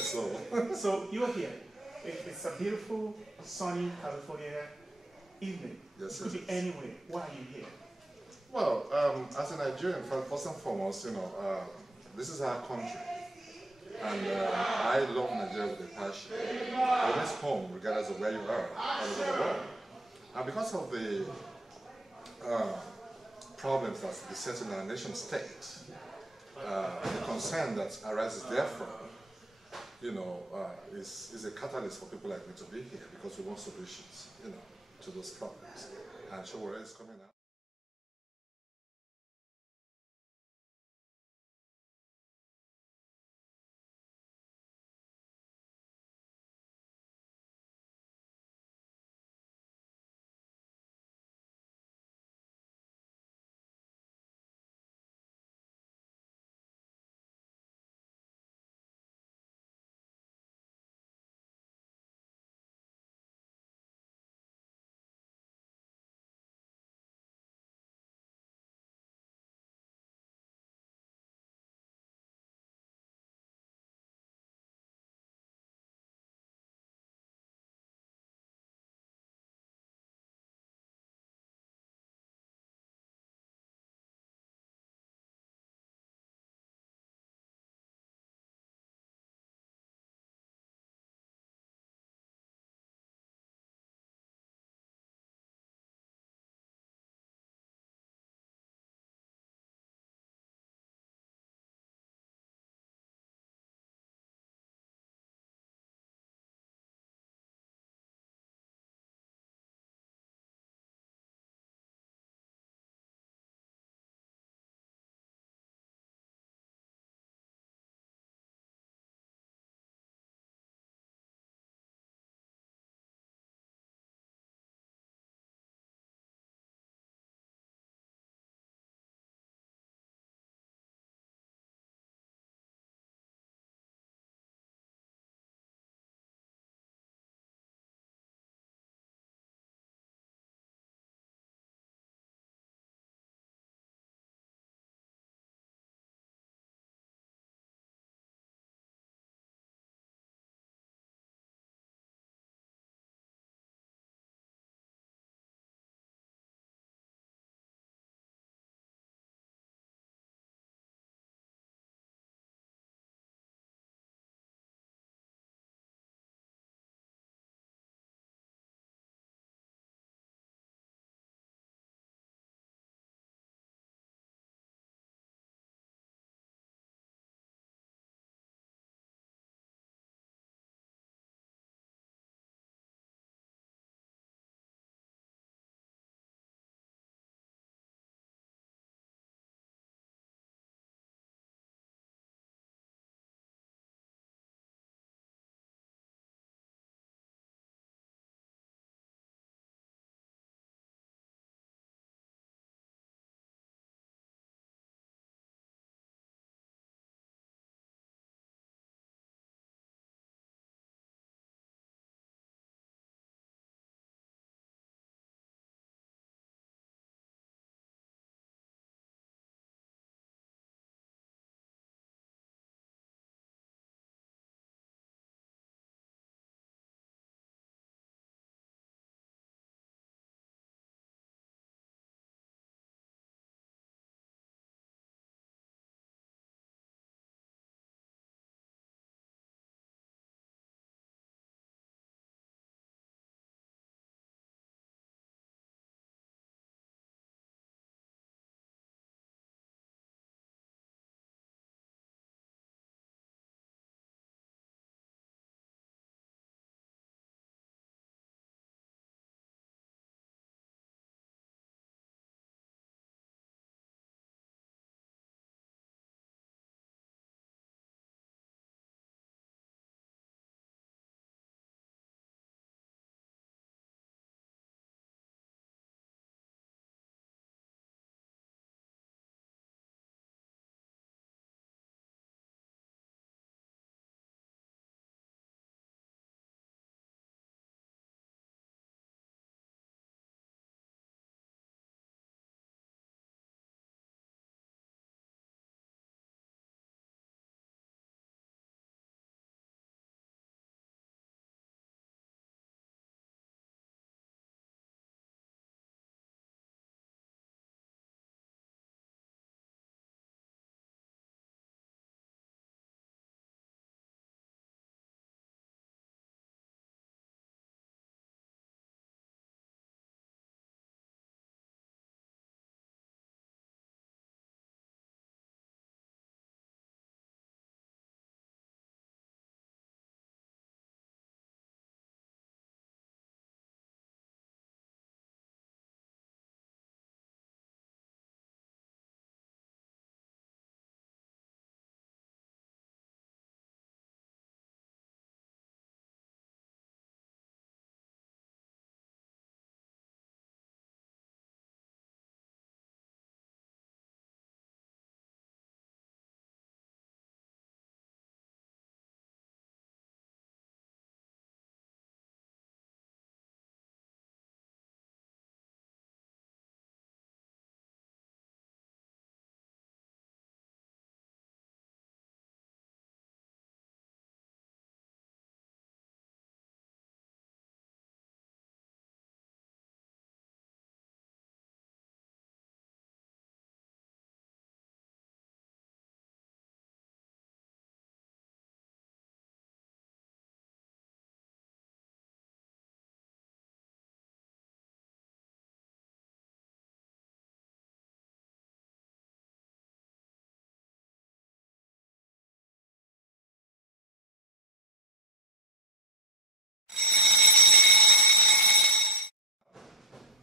So you're here. It's a beautiful, sunny California evening. Yes, it could be anywhere. Why are you here? Well, as a Nigerian, first and foremost, this is our country. And I love Nigeria with a passion. I miss home, regardless of where you are, all over the world. And because of the problems that beset in our nation state, the concern that arises therefrom, is a catalyst for people like me to be here because we want solutions, to those problems. And Sowore is coming out.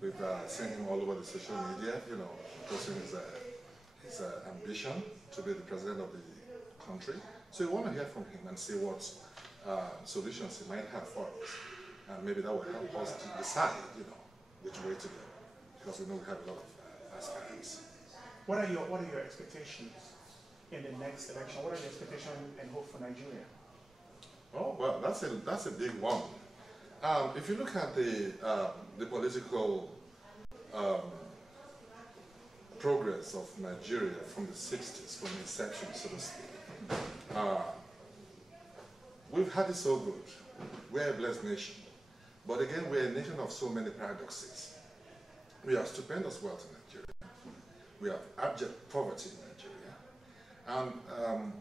We've seen him all over the social media, you know, posting his ambition to be the president of the country. So we want to hear from him and see what solutions he might have for us. And maybe that will help us to decide, you know, which way to go. Because we know we have a lot of aspirants. What are your expectations in the next election? What are your expectations and hope for Nigeria? Oh, well, that's a big one. If you look at the political progress of Nigeria from the 60s, from inception, so to speak, we've had it so good. We're a blessed nation. But again, we're a nation of so many paradoxes. We have stupendous wealth in Nigeria. We have abject poverty in Nigeria. And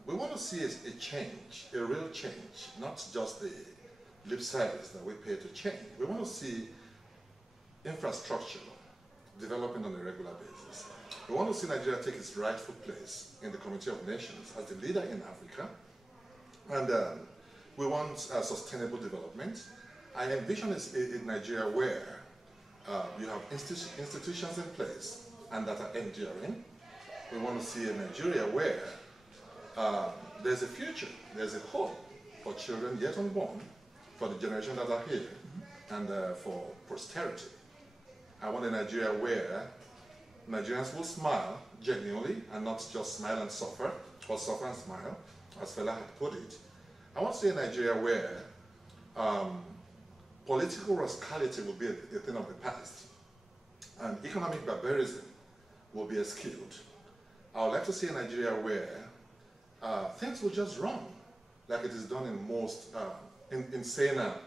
we want to see a change, a real change, not just the lip service that we pay to change. We want to see infrastructure developing on a regular basis. We want to see Nigeria take its rightful place in the community of nations as the leader in Africa. And we want sustainable development. I envision a Nigeria where you have institutions in place and that are enduring. We want to see a Nigeria where there's a future, there's a hope for children yet unborn, for the generation that are here, and for posterity. I want a Nigeria where Nigerians will smile genuinely and not just smile and suffer, or suffer and smile, as Fela had put it. I want to see a Nigeria where political rascality will be a thing of the past, and economic barbarism will be eschewed. I would like to see a Nigeria where things will just run like it is done in most in saner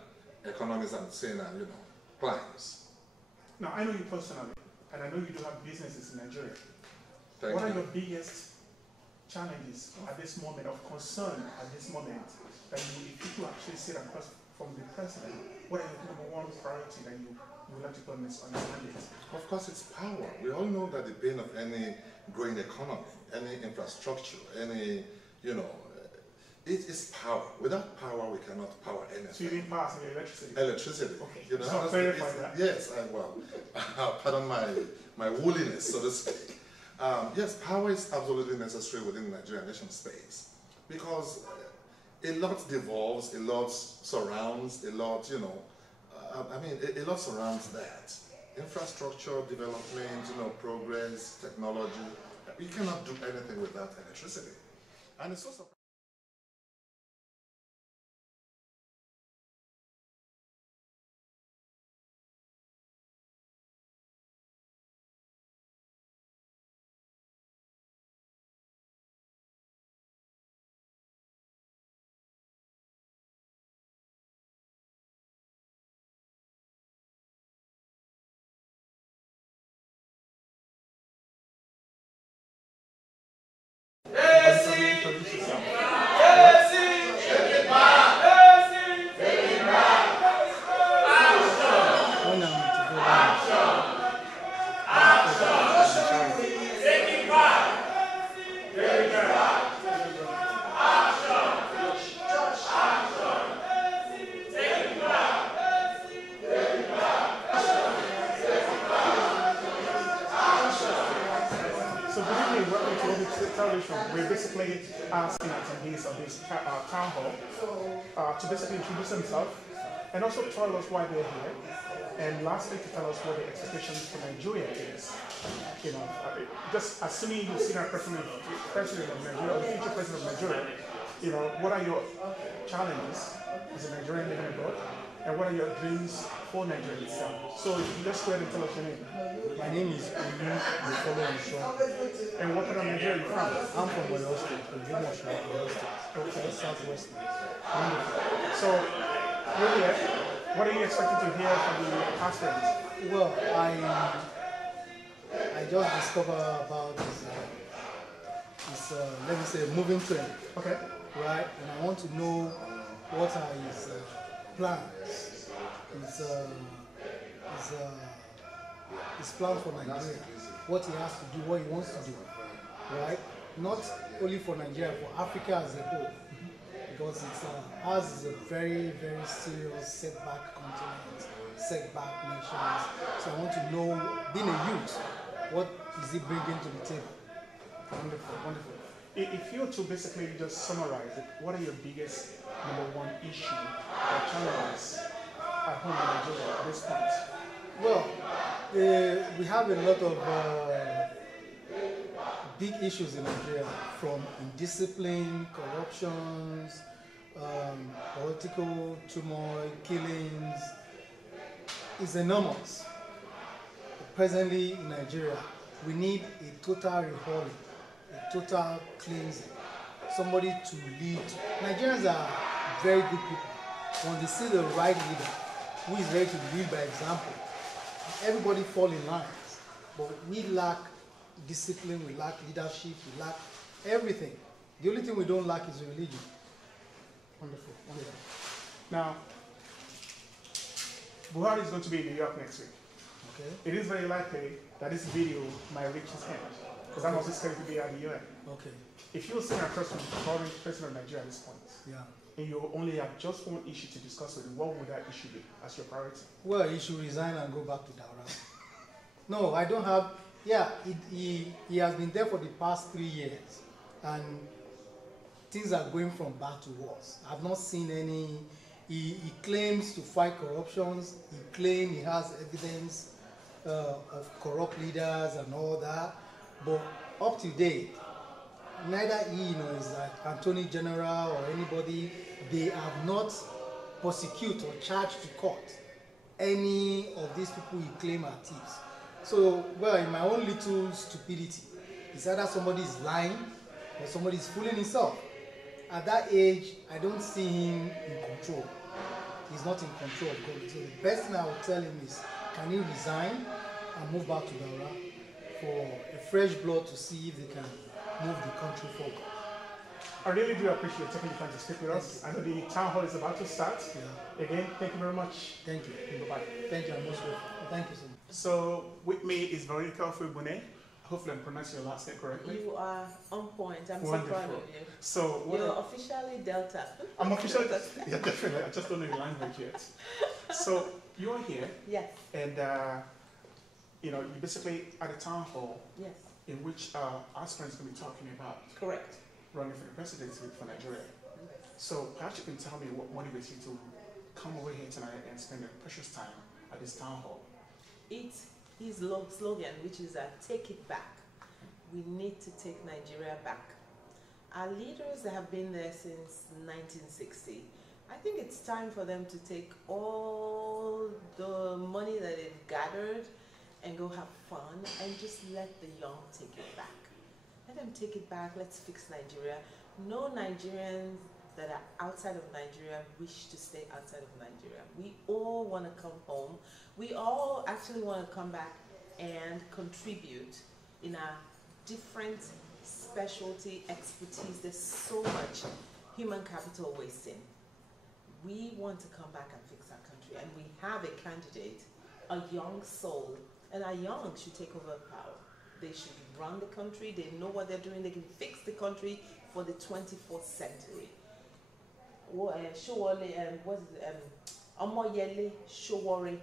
economies and saner, you know, climes. Now, I know you personally, and I know you do have businesses in Nigeria. What are your biggest challenges at this moment, of concern at this moment, that you, if you could actually sit across from the president, what are your number one priority that you would like to put on this mandate? Of course, it's power. We all know that the bane of any growing economy, any infrastructure, any, you know, it is power. Without power, we cannot power anything. So you mean power, so electricity? Electricity. Okay. You know, so clarify that. Yes, pardon my wooliness, so to speak. Yes, power is absolutely necessary within the Nigerian nation space because a lot devolves, a lot surrounds, a lot, you know, a lot surrounds that. Infrastructure, development, you know, progress, technology. We cannot do anything without electricity. And it's also we're basically asking attendees of this town hall to basically introduce themselves and also tell us why they're here, and lastly to tell us what the expectations for Nigeria is. You know, just assuming you've seen our president of Nigeria, or the future president of Nigeria, you know, what are your challenges as a Nigerian living abroad, and what are your dreams for Nigeria itself? So let's go ahead and tell us your name. My name is Omoyele. And what part of Nigeria are you from? I'm from Oyo State, Oyo State. Okay, Southwest. Wonderful. So, you're here. What are you expecting to hear from the aspirants? Well, I just discovered about this let me say, moving trend. Okay. Right? And I want to know what are his plans, his plan for Nigeria, what he has to do, what he wants to do, right? Not only for Nigeria, for Africa as a whole. because it's ours is a very, very serious setback continent, setback nations. So I want to know, being a youth, what is it bringing to the table? Wonderful, wonderful. If you were to basically just summarize it, what are your biggest #1 issue or challenges at home in Nigeria at this point? Well, we have a lot of big issues in Nigeria, from indiscipline, corruptions, political turmoil, killings. It's enormous. Presently in Nigeria, we need a total overhauling, a total cleansing, somebody to lead. Nigerians are very good people. When they see the right leader who is ready to lead by example, everybody fall in line. But we lack discipline, we lack leadership, we lack everything. The only thing we don't lack is religion. Wonderful, wonderful. Now, Buhari is going to be in New York next week. Okay. It is very likely that this video might reach his hand, because I'm also scheduled to be at the UN. Okay. If you're sitting across from the current president of Nigeria at this point, Yeah. and you only have just one issue to discuss with him, what would that issue be as your priority? Well, he should resign and go back to Daura. No, I don't have. Yeah, he has been there for the past 3 years, and things are going from bad to worse. I've not seen any. He claims to fight corruptions. He claims he has evidence of corrupt leaders and all that, but up to date, neither he nor his attorney general or anybody, they have not prosecuted or charged to court any of these people he claim are thieves. So, well, in my own little stupidity, it's either somebody is lying or somebody is fooling himself. At that age, I don't see him in control. He's not in control of government. So the best thing I would tell him is, can he resign and move back to Daura for a fresh blood to see if they can move the country forward. I really do appreciate taking the time to speak with us. I know the town hall is about to start. Yeah. Again, thank you very much. Thank you. Bye-bye. Thank you. I'm most grateful. Thank you so much. So with me is Veronica Ofubune. Hopefully I'm pronouncing your last name correctly. You are on point. I'm Wonderful. so proud of you. So You're officially Delta. I'm officially, yeah, definitely. I just don't know the language yet. So you're here, Yes. and you know, you basically at a town hall Yes. in which our friends going to be talking about Correct. running for the presidency for Nigeria. So perhaps you can tell me what motivates you to come over here tonight and spend a precious time at this town hall. It's his slogan, which is take it back. We need to take Nigeria back. Our leaders that have been there since 1960, I think it's time for them to take all the money that they've gathered and go have fun and just let the young take it back. Let them take it back. Let's fix Nigeria. No Nigerians that are outside of Nigeria wish to stay outside of Nigeria. We all want to come home. We all actually want to come back and contribute in our different specialty expertise. There's so much human capital wasting. We want to come back and fix our country, and we have a candidate, a young soul, and our young should take over power. They should run the country. They know what they're doing. They can fix the country for the 24th century. Omoyele Sowore,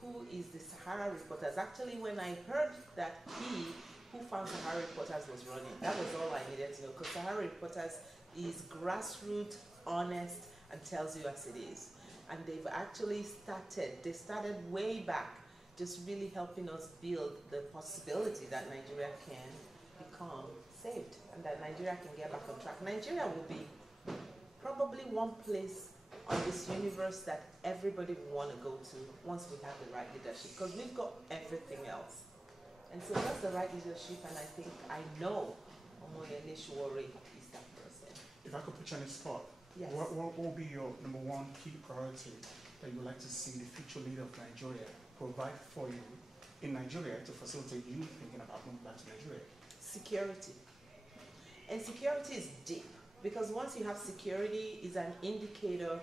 who is the Sahara Reporters. Actually, when I heard that he who found Sahara Reporters was running, that was all I needed to know, because Sahara Reporters is grassroots, honest, and tells you as it is. And they've actually they started way back, just really helping us build the possibility that Nigeria can become saved and that Nigeria can get back on track. Nigeria will be probably one place on this universe that everybody will want to go to once we have the right leadership, because we've got everything else. And so that's the right leadership, and I know Omoyele Sowore is that person. If I could put you on the spot, Yes. what will be your #1 key priority that you would like to see the future leader of Nigeria provide for you in Nigeria to facilitate you thinking about going back to Nigeria? Security. And security is deep, because once you have security, it's an indicator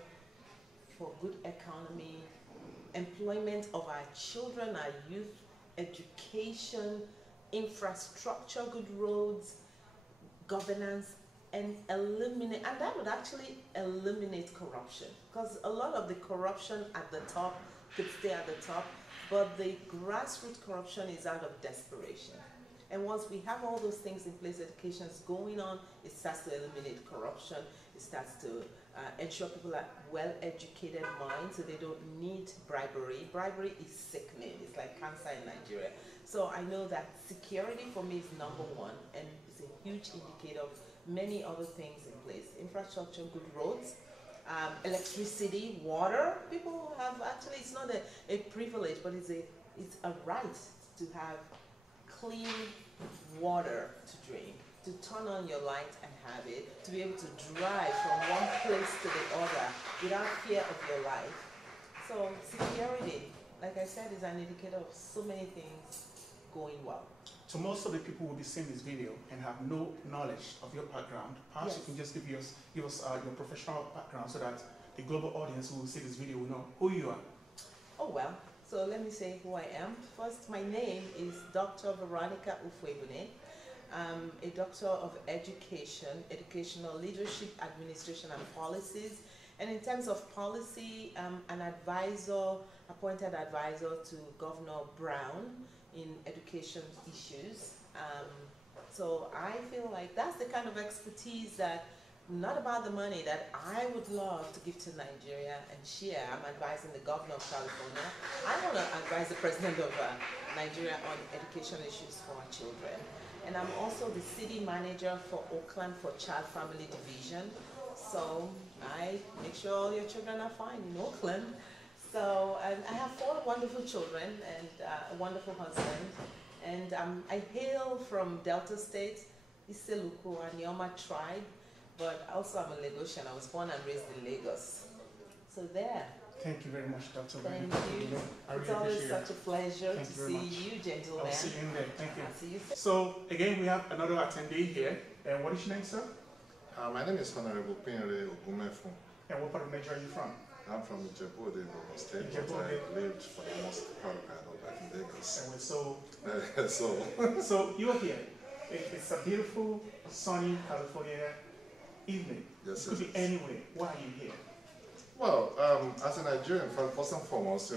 for good economy, employment of our children, our youth, education, infrastructure, good roads, governance, and eliminate, and that would actually eliminate corruption, because a lot of the corruption at the top could stay at the top, but the grassroots corruption is out of desperation. And once we have all those things in place, education is going on, it starts to eliminate corruption, it starts to ensure people are well-educated minds, so they don't need bribery. Bribery is sickening, it's like cancer in Nigeria. So I know that security for me is number one, and it's a huge indicator of many other things in place. Infrastructure, good roads, electricity, water. People have actually, it's not a privilege, but it's a right to have clean water to drink, to turn on your light and have it, to be able to drive from one place to the other without fear of your life. So security, like I said, is an indicator of so many things going well. So most of the people will be seeing this video and have no knowledge of your background. Perhaps you can just give us your professional background so that the global audience who will see this video will know who you are. Oh well, so let me say who I am. First, my name is Dr. Veronica Ufwebune. I'm a doctor of education, educational leadership, administration and policies. And in terms of policy, I'm an advisor, appointed advisor to Governor Brown in education issues. So I feel like that's the kind of expertise that, not about the money, that I would love to give to Nigeria and share. I'm advising the governor of California. I want to advise the president of Nigeria on education issues for our children. And I'm also the city manager for Oakland for Child Family Division. So I make sure all your children are fine in Oakland. So I have 4 wonderful children and a wonderful husband. And I hail from Delta State, Iseluku and Yoma tribe, but also I'm a Lagosian. I was born and raised in Lagos. So there. Thank you very much, Dr. Thank you. It's always such a pleasure to see you, gentlemen. I'll see you in there. Thank you. I'll see you. So again, we have another attendee here. And what is your name, sir? My name is Honorable Pinere Ogumefu. And what part of Nigeria are you from? I'm from Ijebu-Ode, Ogun State, but Ijebu-Ode. I lived for the most part of my adult life in Lagos. And So so you're here. It's a beautiful, sunny California evening. Yes, it could be anywhere. Why are you here? Well, as a Nigerian, first and foremost,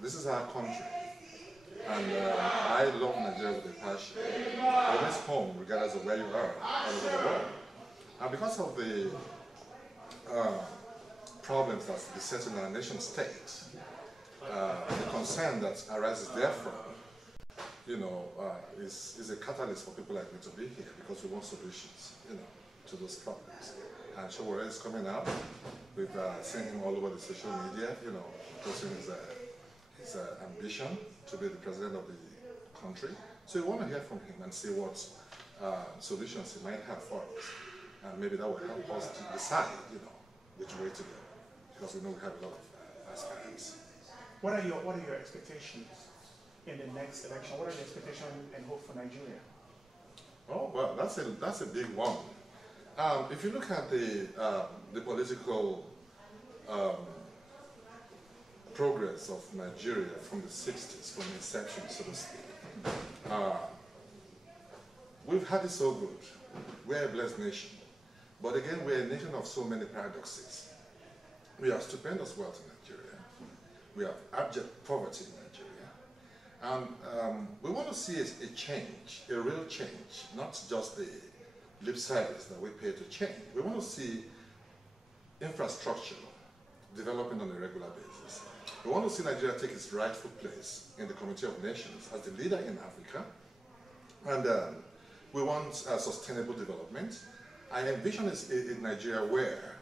this is our country. And I love Nigeria with a passion. I miss home, regardless of where you are, all over the world. And because of the problems that beset in our nation state, the concern that arises therefrom, is a catalyst for people like me to be here, because we want solutions, to those problems. And Sowore is coming out. We've seen him all over the social media, posting his ambition to be the president of the country. So we want to hear from him and see what solutions he might have for us. And maybe that will help us to decide, which way to go. Because we know we have a lot of aspirants. What are your expectations in the next election? What are your expectations and hope for Nigeria? Oh, well, that's a big one. If you look at the political progress of Nigeria from the 60s, from inception, so to speak, we've had it so good. We're a blessed nation. But again, we're a nation of so many paradoxes. We have stupendous wealth in Nigeria. We have abject poverty in Nigeria. And we want to see a change, a real change, not just the lip service that we pay to change. We want to see infrastructure developing on a regular basis. We want to see Nigeria take its rightful place in the community of nations as the leader in Africa. And we want sustainable development. I envision a Nigeria where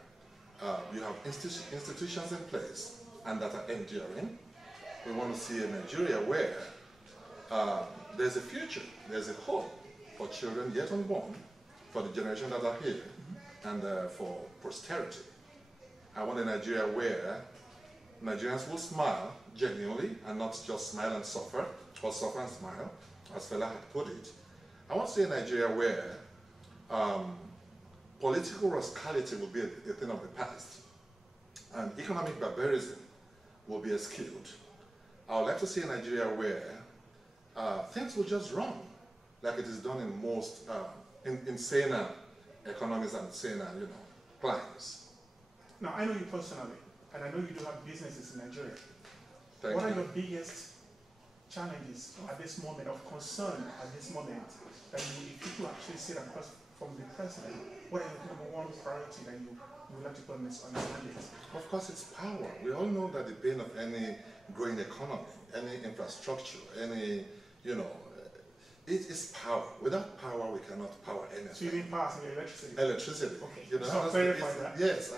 you have institutions in place and that are enduring. We want to see a Nigeria where there's a future, there's a hope for children yet unborn, for the generation that are here, and for posterity. I want a Nigeria where Nigerians will smile genuinely and not just smile and suffer, or suffer and smile, as Fela had put it. I want to see a Nigeria where political rascality will be a thing of the past, and economic barbarism will be eschewed. I would like to see a Nigeria where things will just run like it is done in most in saner economies and saying, climbs. Now, I know you personally, and I know you do have businesses in Nigeria. What are your biggest challenges at this moment, of concern at this moment, that if you could actually say that from the president, what are the number one priority that you would like to put on this mandate? Of course, it's power. We all know that the bane of any growing economy, any infrastructure, any, it is power. Without power, we cannot power anything. So you mean power and electricity? Electricity. Okay. So clarify that. Yes,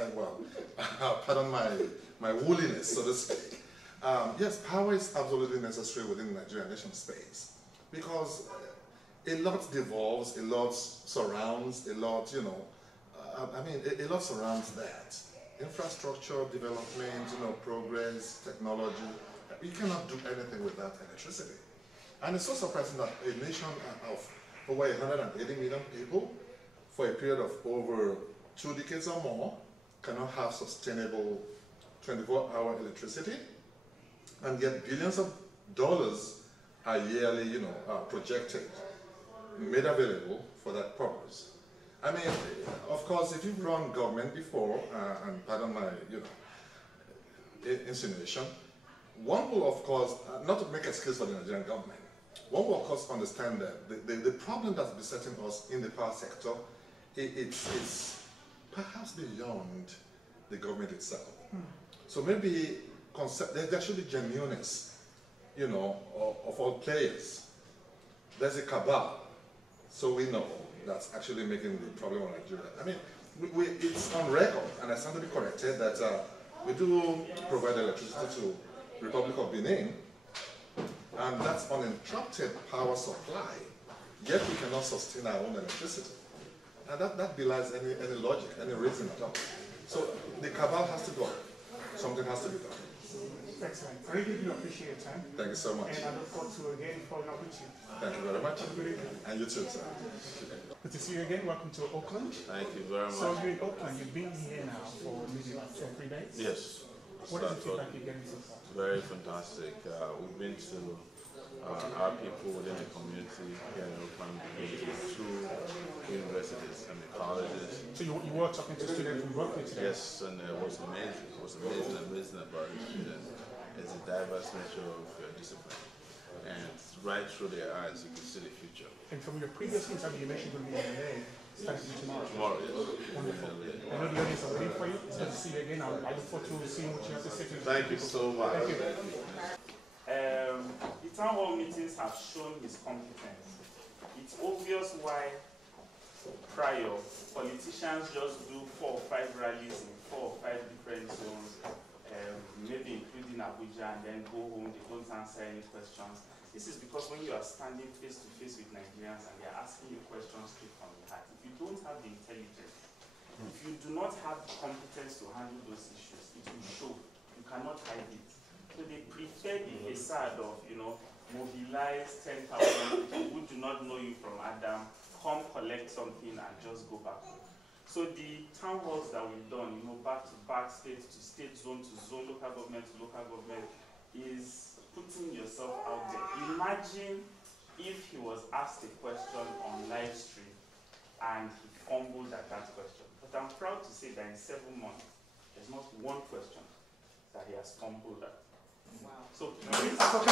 pardon my wooliness, so to speak. Yes, power is absolutely necessary within the Nigerian nation space because a lot devolves, a lot surrounds, a lot, a lot surrounds that. Infrastructure, development, progress, technology. You cannot do anything without electricity. And it's so surprising that a nation of over 180 million people, for a period of over 2 decades or more, cannot have sustainable 24-hour electricity, and yet billions of dollars are yearly, projected, made available for that purpose. I mean, of course, if you've run government before, and pardon my, insinuation, one will, of course, not to make excuse for the Nigerian government, one will, of course, understand that the problem that's besetting us in the power sector, it's perhaps beyond the government itself. So maybe there should be genuineness, of all players. There's a cabal, so we know that's actually making the problem of Nigeria. I mean, it's on record, and I stand to be corrected, that we do provide electricity to the Republic of Benin, and that's uninterrupted power supply, yet we cannot sustain our own electricity. And that belies any logic, any reason at all. So the cabal has to go. Something has to be done. Excellent. I really do appreciate your time. Thank you so much. And I look forward to again following up with you. Thank you very much. Have a good evening. And you too, sir. Good to see you again. Welcome to Oakland. Thank you very much. So you're in Oakland. You've been here now for maybe 3 days? Yes. What is the feedback you're getting so far? Very fantastic. We've been to our people within the community here in Oakland, been to 2 universities and colleges. So you were talking to students from Berkeley today? Yes, and it was amazing. It was amazing about the students. It's a diverse nature of discipline. And right through their eyes, you can see the future. And from your previous interview, you mentioned you're going to be in LA starting tomorrow. Tomorrow, yes. Wonderful. I know the audience are waiting for you. It's good to see you again. I look forward to seeing what you have to say to Thank you so much. Thank you. The town hall meetings have shown his competence. It's obvious why prior politicians just do 4 or 5 rallies in 4 or 5 different zones, maybe including Abuja, and then go home, they don't answer any questions. This is because when you are standing face to face with Nigerians and they are asking you questions straight from the heart, if you don't have the intelligence, if you do not have the competence to handle those issues, it will show. You cannot hide it. So they prefer the facade of, mobilize 10,000 people who do not know you from Adam, come collect something and just go back home. So the town halls that we've done, back to back, state to state, zone to zone, local government to local government, is putting yourself out there. Imagine if he was asked a question on live stream and he fumbled at that question. But I'm proud to say that in 7 months, there's not one question that he has fumbled at. Wow. So please put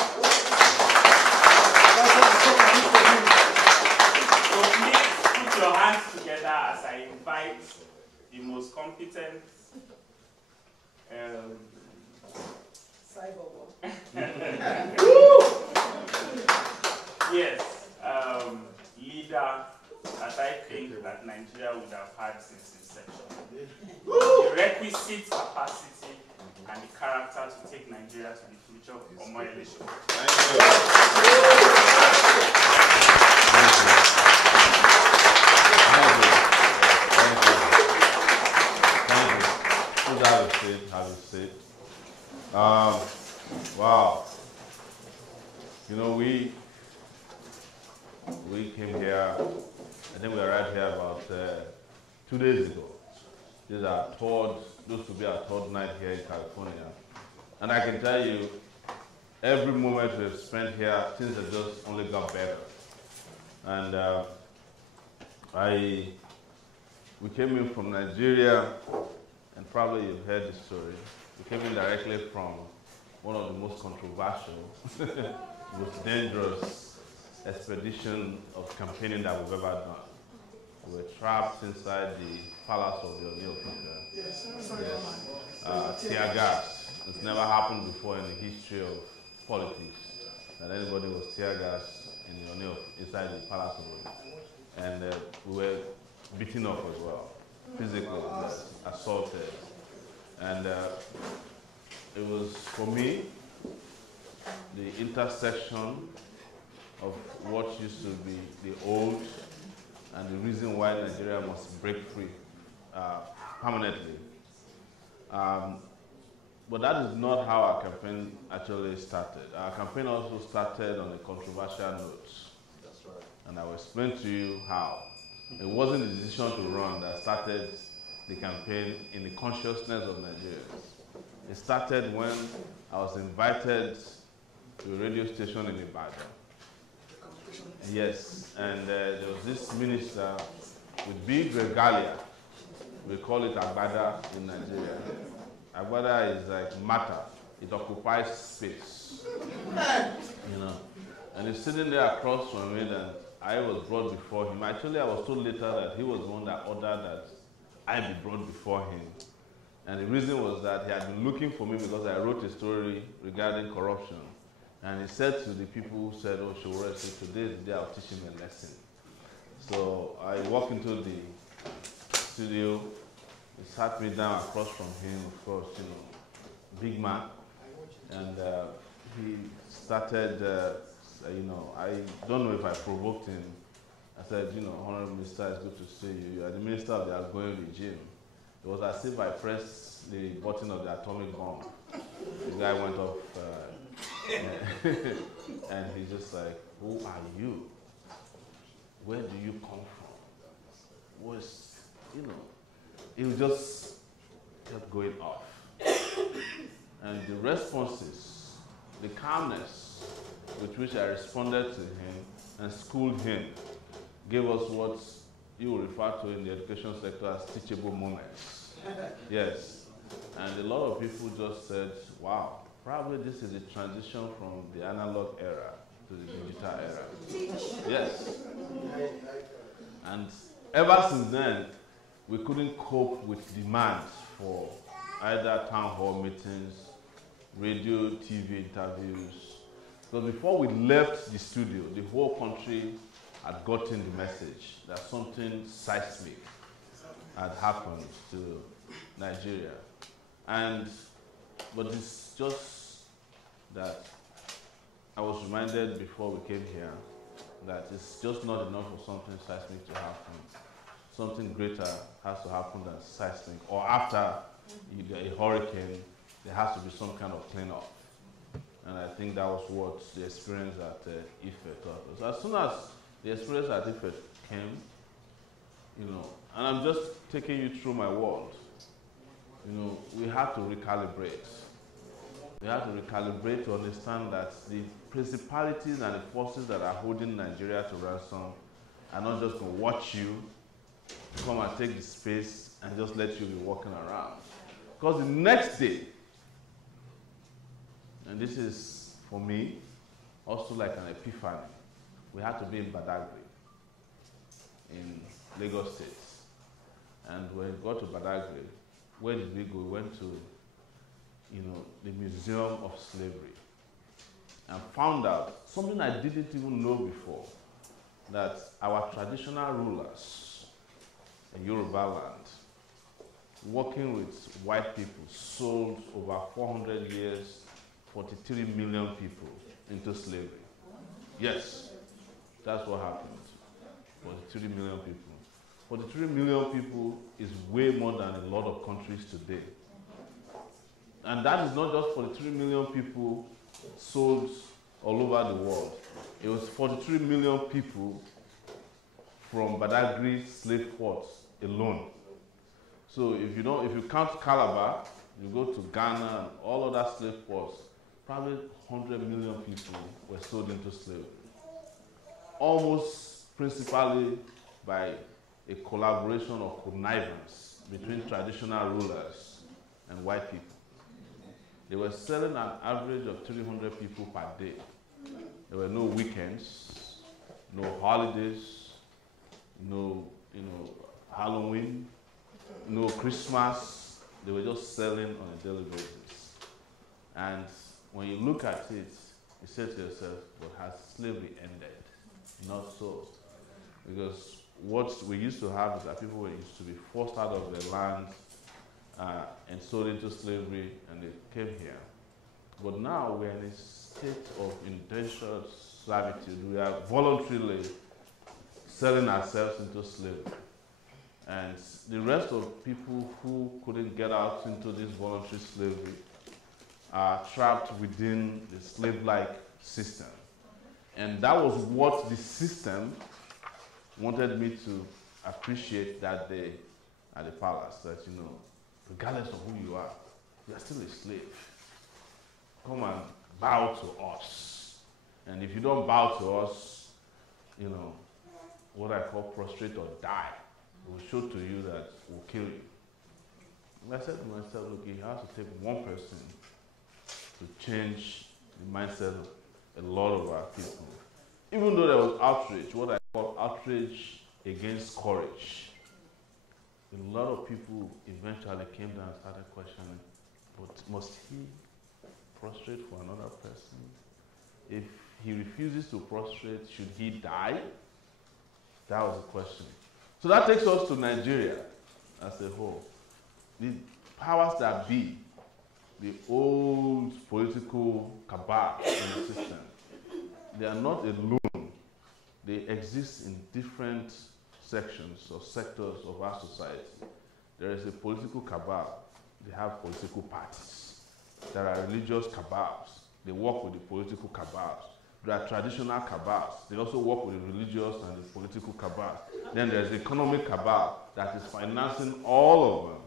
your hands together as I invite the most competent yes, leader that I think that Nigeria would have had since inception. The requisite capacity and the character to take Nigeria to the future. Omoyele Sowore. Thank you. Have a seat. Wow. We came here, I think we arrived here about 2 days ago. This is this will be our 3rd night here in California. And I can tell you, every moment we've spent here, things have just only got better. And we came in from Nigeria, and probably you've heard the story. We came in directly from one of the most controversial, most dangerous expedition of campaigning that we've ever done. We were trapped inside the palace of the Oakland. Yes. Tear gas. It's never happened before in the history of politics that anybody was tear gas in the inside the palace of the And we were beaten up as well, physically, assaulted. And it was, for me, the intersection of what used to be the old and the reason why Nigeria must break free permanently. But that is not how our campaign actually started. Our campaign also started on a controversial note. That's right. And I will explain to you how. It wasn't the decision to run that started the campaign in the consciousness of Nigerians. It started when I was invited to a radio station in Ibadan. Yes, and there was this minister with big regalia. We call it Agbada in Nigeria. Agbada is like matter. It occupies space. You know. And he's sitting there across from me, and I was brought before him. Actually, I was told later that he was the one that ordered that I be brought before him. And the reason was that he had been looking for me because I wrote a story regarding corruption. And he said to the people who said, oh, Sowore, today is the day I'll teach him a lesson. So I walked into the studio. He sat me down across from him, of course, you know, big man. And he started, you know, I don't know if I provoked him. I said, you know, Honorable Minister, it's good to see you. You are the minister of the outgoing regime. It was as if I pressed the button of the atomic bomb. The guy went off, and he's just like, who are you? Where do you come from? Was, you know, it just kept going off. And the responses, the calmness with which I responded to him and schooled him gave us what you refer to in the education sector as teachable moments. Yes. And a lot of people just said, wow, probably this is a transition from the analog era to the digital era. Yes. And ever since then, we couldn't cope with demands for either town hall meetings, radio, TV interviews. Because before we left the studio, the whole country had gotten the message that something seismic had happened to Nigeria. But it's just that I was reminded before we came here that it's just not enough for something seismic to happen. Something greater has to happen than seismic. Or after you get a hurricane, there has to be some kind of cleanup. And I think that was what the experience at Ife taught us. So as soon as the experience at Ife came, you know, and I'm just taking you through my world, you know, we have to recalibrate. We have to recalibrate to understand that the principalities and the forces that are holding Nigeria to ransom are not just going to watch you come and take the space and just let you be walking around. Because the next day, and this is, for me, also like an epiphany, we had to be in Badagry, in Lagos State. And when we got to Badagry, where did we go? We went to, you know, the Museum of Slavery and found out something I didn't even know before, that our traditional rulers in Yoruba land, working with white people, sold over 400 years, 43 million people into slavery. Yes, that's what happened. 43 million people. 43 million people is way more than a lot of countries today. And that is not just 43 million people sold all over the world. It was 43 million people from Badagry slave ports alone. So if you count Calabar, you go to Ghana and all other slave ports, probably 100 million people were sold into slavery. Almost principally by a collaboration or connivance between traditional rulers and white people. They were selling an average of 300 people per day. There were no weekends, no holidays, no Halloween, no Christmas. They were just selling on a daily basis. And when you look at it, you say to yourself, but has slavery ended? Not so. Because what we used to have is that people were used to be forced out of their land and sold into slavery, and they came here. But now we're in a state of indentured servitude. We are voluntarily selling ourselves into slavery. And the rest of people who couldn't get out into this voluntary slavery are trapped within the slave-like system. And that was what the system wanted me to appreciate that day at the palace, that, regardless of who you are still a slave. Come and bow to us. And if you don't bow to us, what I call prostrate or die. We'll show to you that we'll kill you. And I said to myself, look, it has to take one person to change the mindset of a lot of our people. Even though there was outrage, what I call outrage against courage, a lot of people eventually came down and started questioning, but must he prostrate for another person? If he refuses to prostrate, should he die? That was the question. So that takes us to Nigeria as a whole. The powers that be, the old political cabal in the system, they are not alone. They exist in different sections or sectors of our society. There is a political cabal. They have political parties. There are religious cabals. They work with the political cabals. There are traditional cabals. They also work with the religious and the political cabals. Then there's the economic cabal that is financing all of them.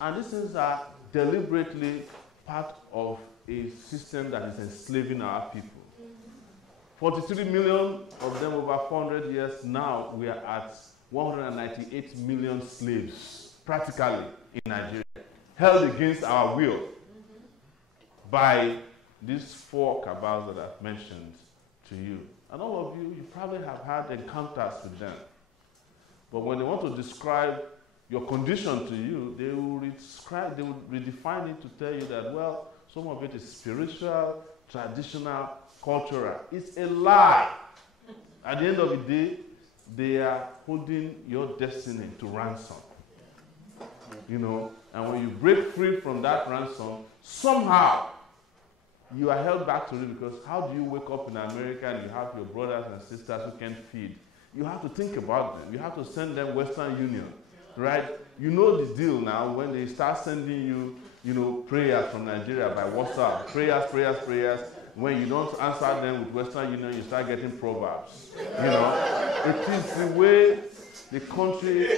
And these things are deliberately part of a system that is enslaving our people. 43 million of them over 400 years. Now we are at 198 million slaves, practically, in Nigeria, held against our will by these four cabals that I've mentioned to you. And all of you probably have had encounters with them. But when they want to describe your condition to you, they will redefine it to tell you that, well, some of it is spiritual, traditional, cultural. It's a lie. At the end of the day, they are holding your destiny to ransom. And when you break free from that ransom, somehow you are held back to it, because how do you wake up in America and you have your brothers and sisters who can't feed? You have to think about them. You have to send them Western Union, right? You know the deal now when they start sending you, prayers from Nigeria by WhatsApp. Prayers. When you don't answer them with Western Union, you start getting proverbs. It is the way the country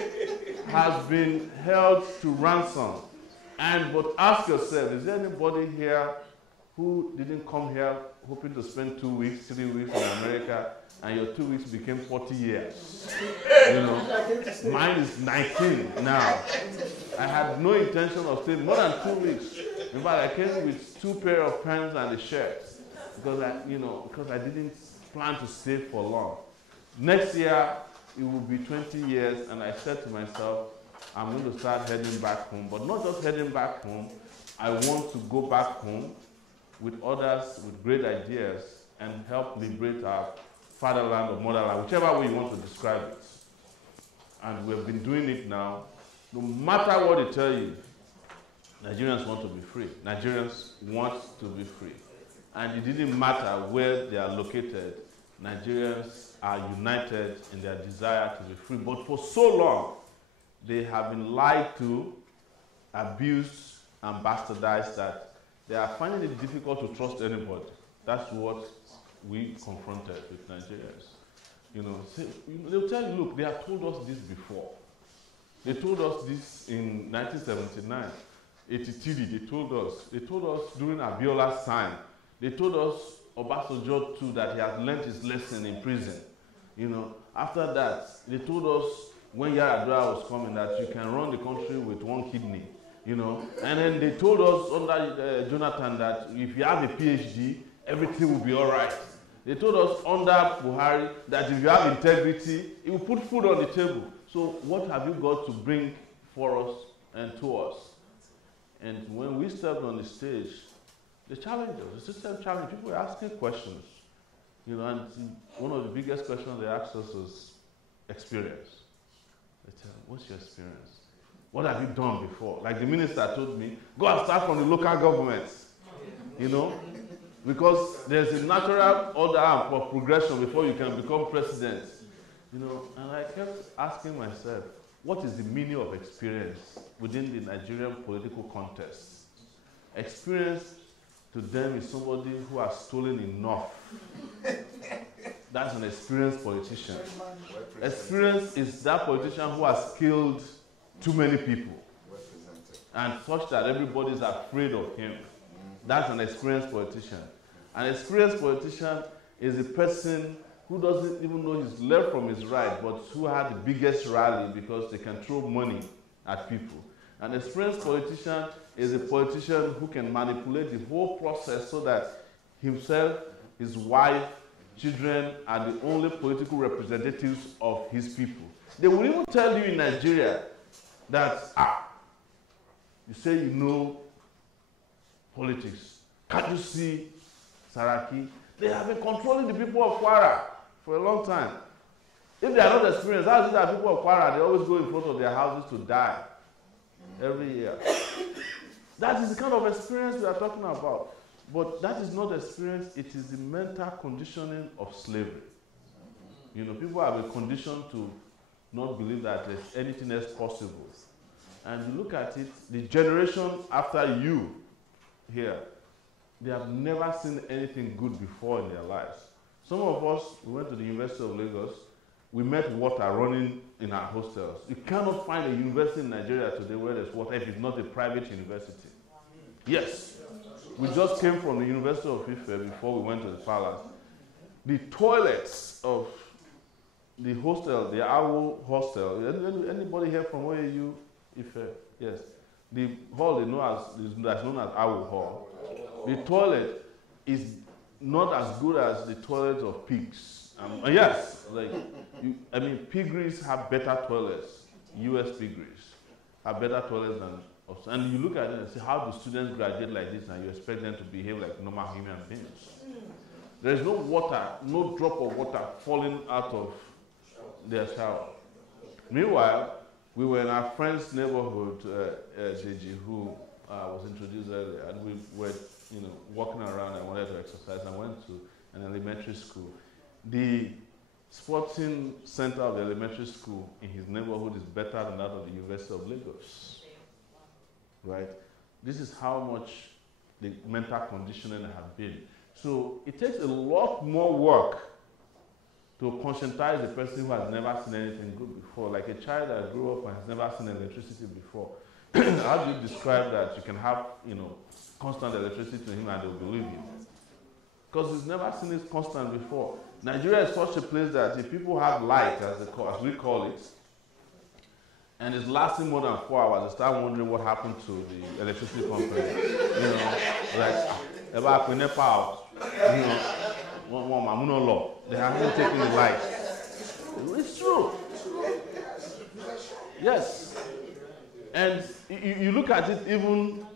has been held to ransom. But ask yourself, is there anybody here who didn't come here hoping to spend 2 weeks, 3 weeks in America, and your 2 weeks became 40 years? Mine is 19 now. I had no intention of staying more than 2 weeks. In fact, I came with 2 pair of pants and a shirt because I didn't plan to stay for long. Next year, it will be 20 years, and I said to myself, I'm going to start heading back home, but not just heading back home. I want to go back home with others with great ideas and help liberate our fatherland or motherland, whichever way you want to describe it. And we've been doing it now. No matter what they tell you, Nigerians want to be free. Nigerians want to be free. And it didn't matter where they are located, Nigerians are united in their desire to be free. But for so long, they have been lied to, abused, and bastardized that they are finding it difficult to trust anybody. That's what we confronted with Nigerians. They'll tell you, look, they have told us this before. They told us this in 1979. Etitiri, they told us during Abiola's time. They told us, Obasanjo too, that he had learned his lesson in prison. After that, they told us when Yaradua was coming, that you can run the country with one kidney, you know. And then they told us under Jonathan that if you have a PhD, everything will be all right. They told us under Buhari that if you have integrity, it will put food on the table. So what have you got to bring for us and to us? And when we stepped on the stage, the challenges, the system challenge, people were asking questions. You know, and one of the biggest questions they asked us was experience. They tell, what's your experience? What have you done before? Like the minister told me, go and start from the local government. You know? Because there's a natural order of progression before you can become president. You know, and I kept asking myself, what is the meaning of experience within the Nigerian political context? Experience to them is somebody who has stolen enough. That's an experienced politician. Experience is that politician who has killed too many people and such that everybody is afraid of him. That's an experienced politician. An experienced politician is a person who doesn't even know his left from his right, but who had the biggest rally because they can throw money at people. An experienced politician is a politician who can manipulate the whole process so that himself, his wife, children are the only political representatives of his people. They will even tell you in Nigeria that, you say you know politics. Can't you see Saraki? They have been controlling the people of Kwara for a long time. If they are not experienced, how is it that people of Kwara, they always go in front of their houses to die every year? That is the kind of experience we are talking about. But that is not experience, it is the mental conditioning of slavery. You know, people have been conditioned to not believe that there's anything else possible. And you look at it, the generation after you here, they have never seen anything good before in their lives. Some of us, we went to the University of Lagos, we met water running in our hostels. You cannot find a university in Nigeria today where there's water if it's not a private university. Yes. We just came from the University of Ife before we went to the palace. The toilets of the hostel, the Awo hostel, anybody here from OAU Ife? Yes. The hall they know that's known as Awo Hall. The toilet is not as good as the toilets of pigs. Yes, like I mean, piggeries have better toilets. U.S. piggeries have better toilets than us. And you look at it and say, how do students graduate like this and you expect them to behave like normal human beings? There is no water, no drop of water falling out of their shower. Meanwhile, we were in our friend's neighborhood, JG, who was introduced earlier, and we were, walking around and wanted to exercise. I went to an elementary school. The sporting center of the elementary school in his neighborhood is better than that of the University of Lagos. Right? This is how much the mental conditioning has been. So it takes a lot more work to conscientize a person who has never seen anything good before, like a child that grew up and has never seen electricity before. How do you describe that? You can have, constant electricity to him and they'll believe you. Because he's never seen it constant before. Nigeria is such a place that if people have light, as we call it, and it's lasting more than 4 hours, they start wondering what happened to the electricity company. About NEPA out, they haven't taken the light. It's true. Yes. And you look at it even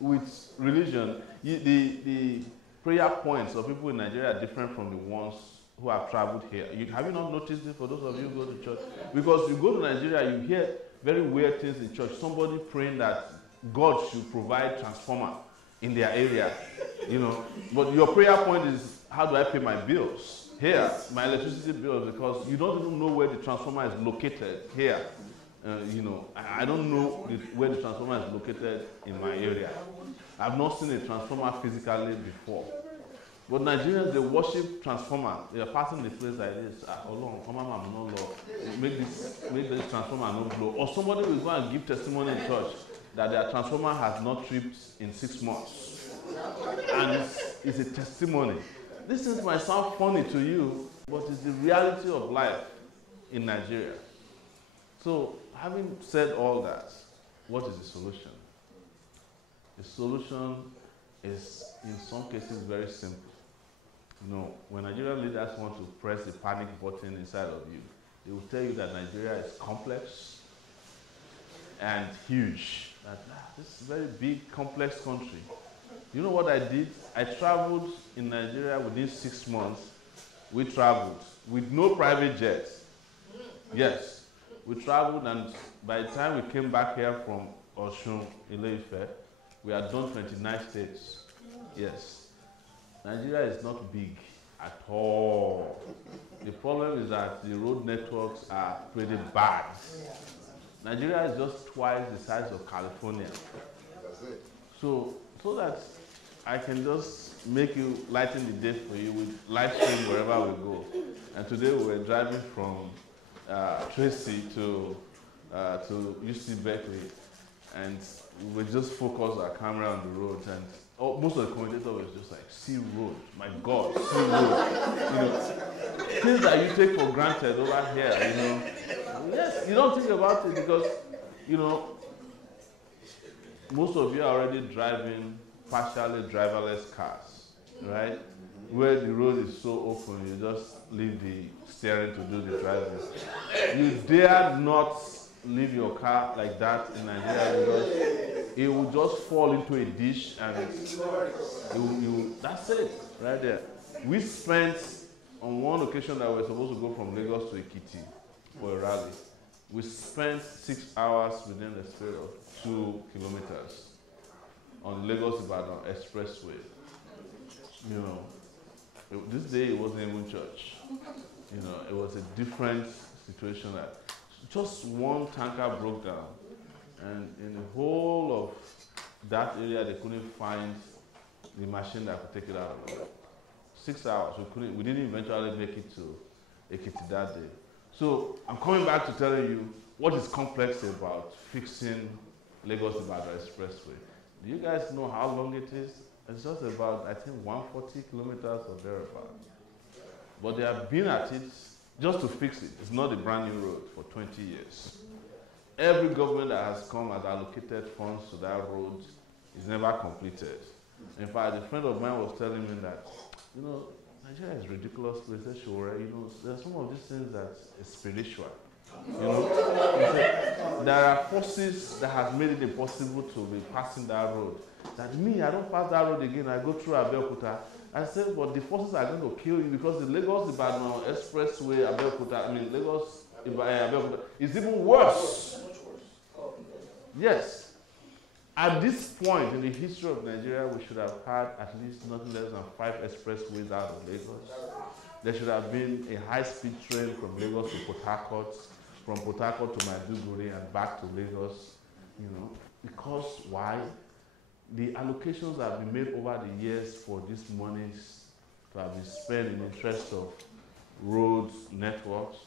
with religion, the prayer points of people in Nigeria are different from the ones who have traveled here. Have you not noticed it for those of you who go to church? Because you go to Nigeria, you hear very weird things in church. Somebody praying that God should provide transformer in their area, But your prayer point is, how do I pay my bills? Here, my electricity bills, because you don't even know where the transformer is located here. I don't know where the transformer is located in my area. I've not seen a transformer physically before. But Nigerians, they worship transformer. They are passing the place like this. Make this transformer not blow. Or somebody will go and give testimony in church that their transformer has not tripped in 6 months. And it's a testimony. This things might sound funny to you, but it's the reality of life in Nigeria. So, having said all that, what is the solution? The solution is, in some cases, very simple. You know, when Nigerian leaders want to press the panic button inside of you, they will tell you that Nigeria is complex and huge. That this is a very big, complex country. You know what I did? I traveled in Nigeria within 6 months. We traveled with no private jets. Yes, we traveled, and by the time we came back here from Osun, Ile-Ife, we had done 29 states. Yes. Nigeria is not big at all. The problem is that the road networks are pretty bad. Nigeria is just twice the size of California. That's it. So that I can just make you lighten the day for you with live stream wherever we go. And today we were driving from Tracy to UC Berkeley, and we just focused our camera on the road, and most of the commentators was just like, see road, my God, see road. You know, things that you take for granted over here, you know. Yes, you don't think about it because, you know, most of you are already driving partially driverless cars, right? Where the road is so open, you just leave the steering to do the driving. You dare not leave your car like that in Nigeria because it will just fall into a ditch and that's it, right there. We spent, on one occasion that we were supposed to go from Lagos to Ekiti for a rally, we spent 6 hours within the space of 2 kilometers on Lagos-Ibadan Expressway. You know, this day it wasn't even church. You know, it was a different situation. That just one tanker broke down, and in the whole of that area, they couldn't find the machine that could take it out of the way. 6 hours, we didn't eventually make it to Ekiti that day. So I'm coming back to tell you what is complex about fixing Lagos-Ibadan Expressway. Do you guys know how long it is? It's just about, I think, 140 kilometers or thereabout. But they have been at it just to fix it. It's not a brand new road for 20 years. Every government that has come has allocated funds to that road. It's never completed. In fact, a friend of mine was telling me that, you know, Nigeria is ridiculous. He said, Sowore, you know, there are some of these things that is spiritual. You know, there are forces that have made it impossible to be passing that road. That me, I don't pass that road again, I go through Abeokuta. I said, but the forces are going to kill you because the Lagos-Ibadan Expressway, Abeokuta is even worse. Yes. At this point in the history of Nigeria, we should have had at least nothing less than 5 expressways out of Lagos. There should have been a high-speed train from Lagos to Port Harcourt, from Port Harcourt to Maiduguri and back to Lagos, you know. Because why? The allocations that have been made over the years for these monies to have been spent in the interest of roads, networks,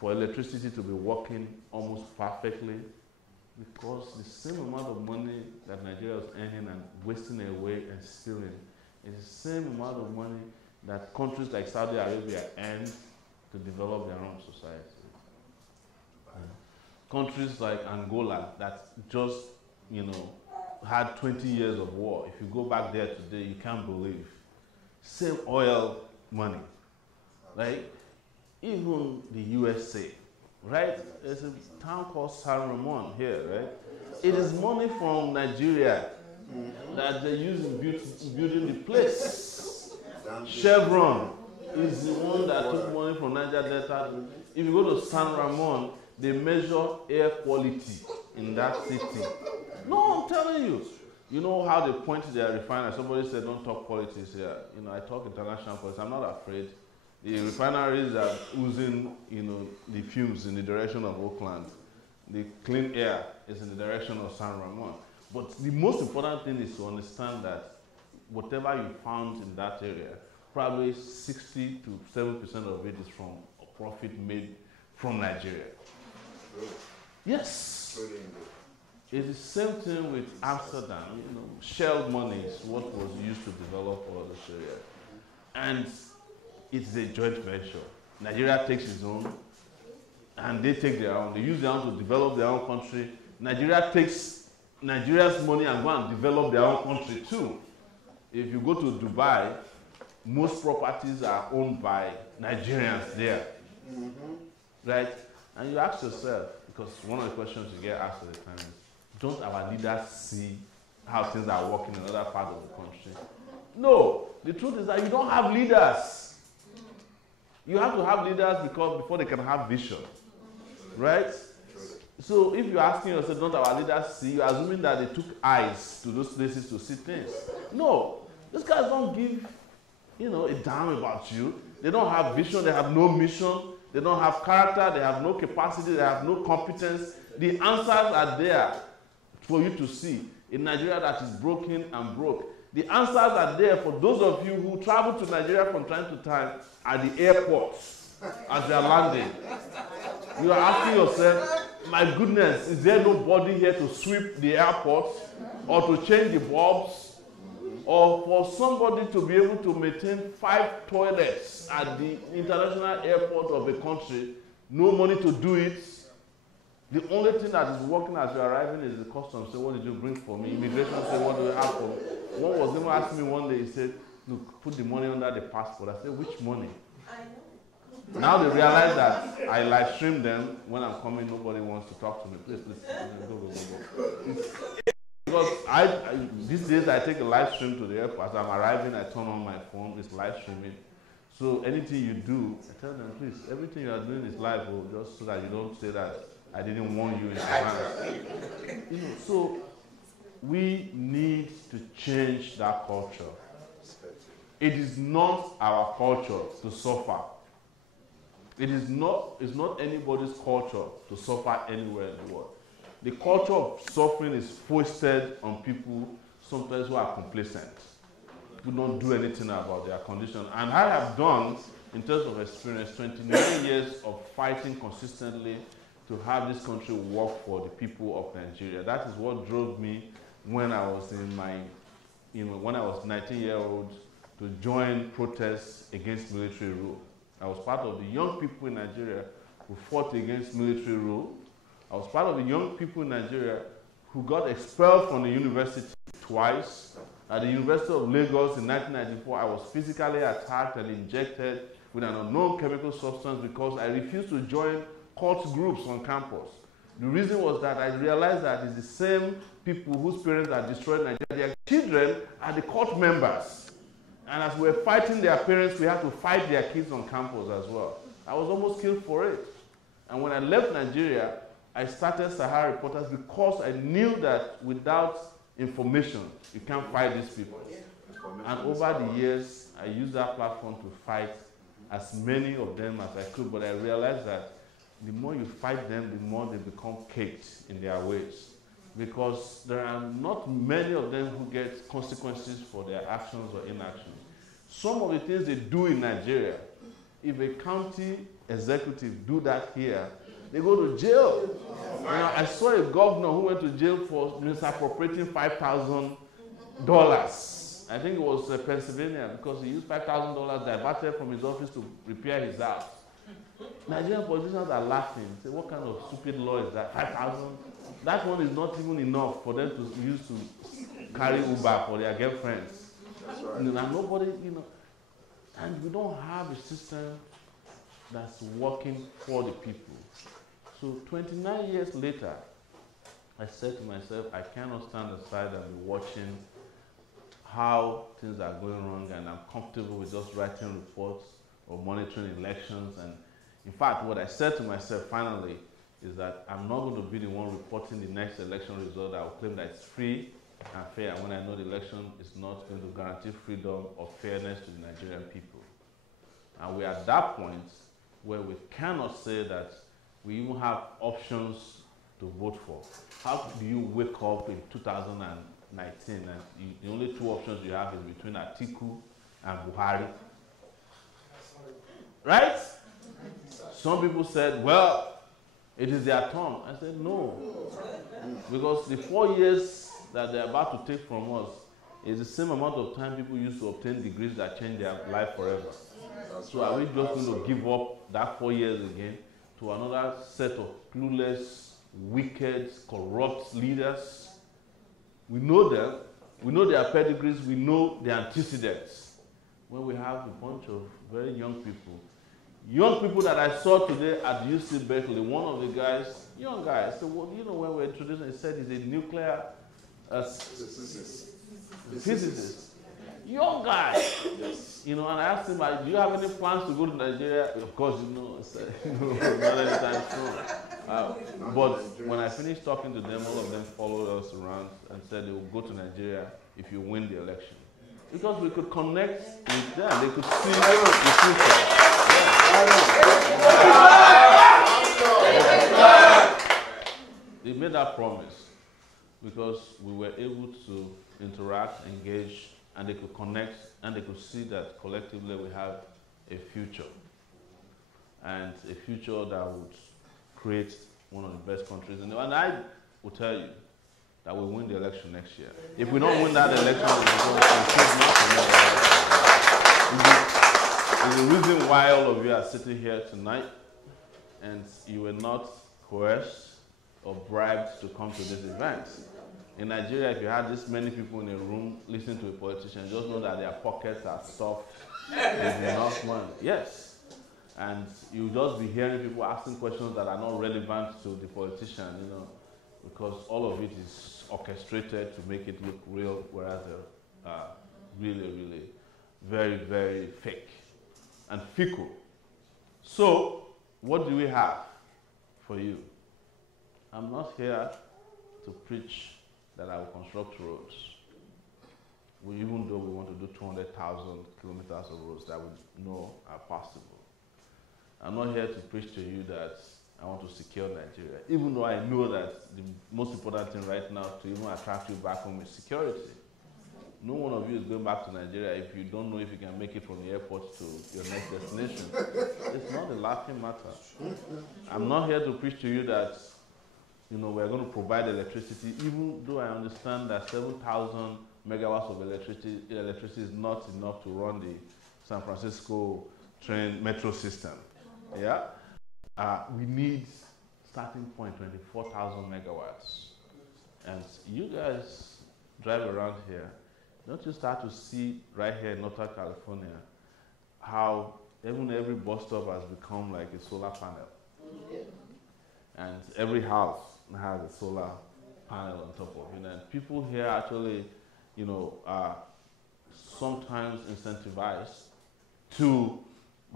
for electricity to be working almost perfectly, because the same amount of money that Nigeria is earning and wasting away and stealing is the same amount of money that countries like Saudi Arabia earn to develop their own society. Countries like Angola that just, you know, had 20 years of war. If you go back there today, you can't believe. Same oil money, right? Even the USA, right? There's a town called San Ramon here, right? It is money from Nigeria that they use in building the place. Chevron is the one that took money from Niger Delta. If you go to San Ramon, they measure air quality in that city. No, I'm telling you. You know how they point to their refinery. Somebody said, don't talk politics here. You know, I talk international politics. I'm not afraid. The refineries are oozing, you know, the fumes in the direction of Oakland. The clean air is in the direction of San Ramon. But the most important thing is to understand that whatever you found in that area, probably 60 to 7% of it is from a profit made from Nigeria. Yes. It's the same thing with Amsterdam. You know, Shell money is what was used to develop all this area. And it's a joint venture. Nigeria takes its own, and they take their own. They use their own to develop their own country. Nigeria takes Nigeria's money and go and develop their own country too. If you go to Dubai, most properties are owned by Nigerians there, right? And you ask yourself, because one of the questions you get asked at the time is, don't our leaders see how things are working in other parts of the country? No, the truth is that you don't have leaders. You have to have leaders before they can have vision, right? So if you're asking yourself, don't our leaders see, you're assuming that they took eyes to those places to see things. No, these guys don't give, a damn about you. They don't have vision, they have no mission, they don't have character, they have no capacity, they have no competence. The answers are there for you to see. In Nigeria that is broken and broke. The answers are there for those of you who travel to Nigeria from time to time at the airports as they are landing. You are asking yourself, my goodness, is there nobody here to sweep the airports or to change the bulbs or for somebody to be able to maintain 5 toilets at the international airport of a country, no money to do it? The only thing that is working as you're arriving is the customs. Say, what did you bring for me? Immigration say, what do you have for me? One was even asking me one day, he said, look, put the money under the passport. I said, which money? I know. Now they realize that I live stream them. When I'm coming, nobody wants to talk to me. Please, go. Because these days I take a live stream to the airport. As I'm arriving, I turn on my phone, it's live streaming. So anything you do, I tell them, please, everything you are doing is live, just so that you don't say that I didn't warn you in advance. So we need to change that culture. It is not our culture to suffer. It's not anybody's culture to suffer anywhere in the world. The culture of suffering is foisted on people sometimes who are complacent, who don't do anything about their condition. And I have done, in terms of experience, 29 years of fighting consistently to have this country work for the people of Nigeria. That is what drove me when I was when I was 19-year-old to join protests against military rule. I was part of the young people in Nigeria who fought against military rule. I was part of the young people in Nigeria who got expelled from the university twice. At the University of Lagos in 1994, I was physically attacked and injected with an unknown chemical substance because I refused to join cult groups on campus. The reason was that I realized that it's the same people whose parents are destroyed Nigeria. Their children are the cult members. And as we were fighting their parents, we had to fight their kids on campus as well. I was almost killed for it. And when I left Nigeria, I started Sahara Reporters because I knew that without information, you can't fight these people. And over the years, I used that platform to fight as many of them as I could, but I realized that the more you fight them, the more they become caked in their ways. Because there are not many of them who get consequences for their actions or inactions. Some of the things they do in Nigeria, if a county executive do that here, they go to jail. I saw a governor who went to jail for misappropriating $5,000. I think it was Pennsylvania, because he used $5,000 diverted from his office to repair his house. Nigerian politicians are laughing. Say, what kind of stupid law is that? 5,000? That one is not even enough for them to use to carry Uber for their girlfriends. That's right. And nobody, and we don't have a system that's working for the people. So 29 years later, I said to myself, I cannot stand aside and be watching how things are going wrong, and I'm comfortable with just writing reports or monitoring elections. And in fact, what I said to myself finally is that I'm not going to be the one reporting the next election result. I will claim that it's free and fair, when I know the election is not going to guarantee freedom or fairness to the Nigerian people. And we're at that point where we cannot say that we even have options to vote for. How do you wake up in 2019 and the only 2 options you have is between Atiku and Buhari? Right? Some people said, well, it is their turn. I said, no. Because the 4 years that they're about to take from us is the same amount of time people used to obtain degrees that change their life forever. So are we just going to give up that 4 years again to another set of clueless, wicked, corrupt leaders. We know them, we know their pedigrees, we know their antecedents. When we have a bunch of very young people that I saw today at UC Berkeley, one of the guys, young guy, so you know when we were introducing, he said he's a nuclear physicist. Young guy. Yes. You know, and I asked him, do you have any plans to go to Nigeria? Of course, you know, I said, not anytime soon. But when I finished talking to them, all of them followed us around and said they will go to Nigeria if you win the election. Because we could connect with them, they could see the future. They made that promise because we were able to interact, engage, and they could connect, and they could see that collectively we have a future. And a future that would create one of the best countries in the world. And I will tell you that we win the election next year. If we don't win that election, it's the reason why all of you are sitting here tonight, and you were not coerced or bribed to come to this event. In Nigeria, if you had this many people in a room listening to a politician, just know that their pockets are soft with enough money. Yes. And you'll just be hearing people asking questions that are not relevant to the politician, you know, because all of it is orchestrated to make it look real, whereas they're really, really very, very fake and fickle. So, what do we have for you? I'm not here to preach that I will construct roads. Even though we want to do 200,000 kilometers of roads that we know are possible. I'm not here to preach to you that I want to secure Nigeria, even though I know that the most important thing right now to even attract you back home is security. No one of you is going back to Nigeria if you don't know if you can make it from the airport to your next destination. It's not a laughing matter. I'm not here to preach to you that, you know, we're going to provide electricity, even though I understand that 7,000 megawatts of electricity is not enough to run the San Francisco train metro system. Yeah? We need, starting point, 24,000 megawatts. And you guys drive around here, don't you start to see right here in Northern California how even every bus stop has become like a solar panel. And every house has a solar panel on top of it. And people here actually, you know, are sometimes incentivized to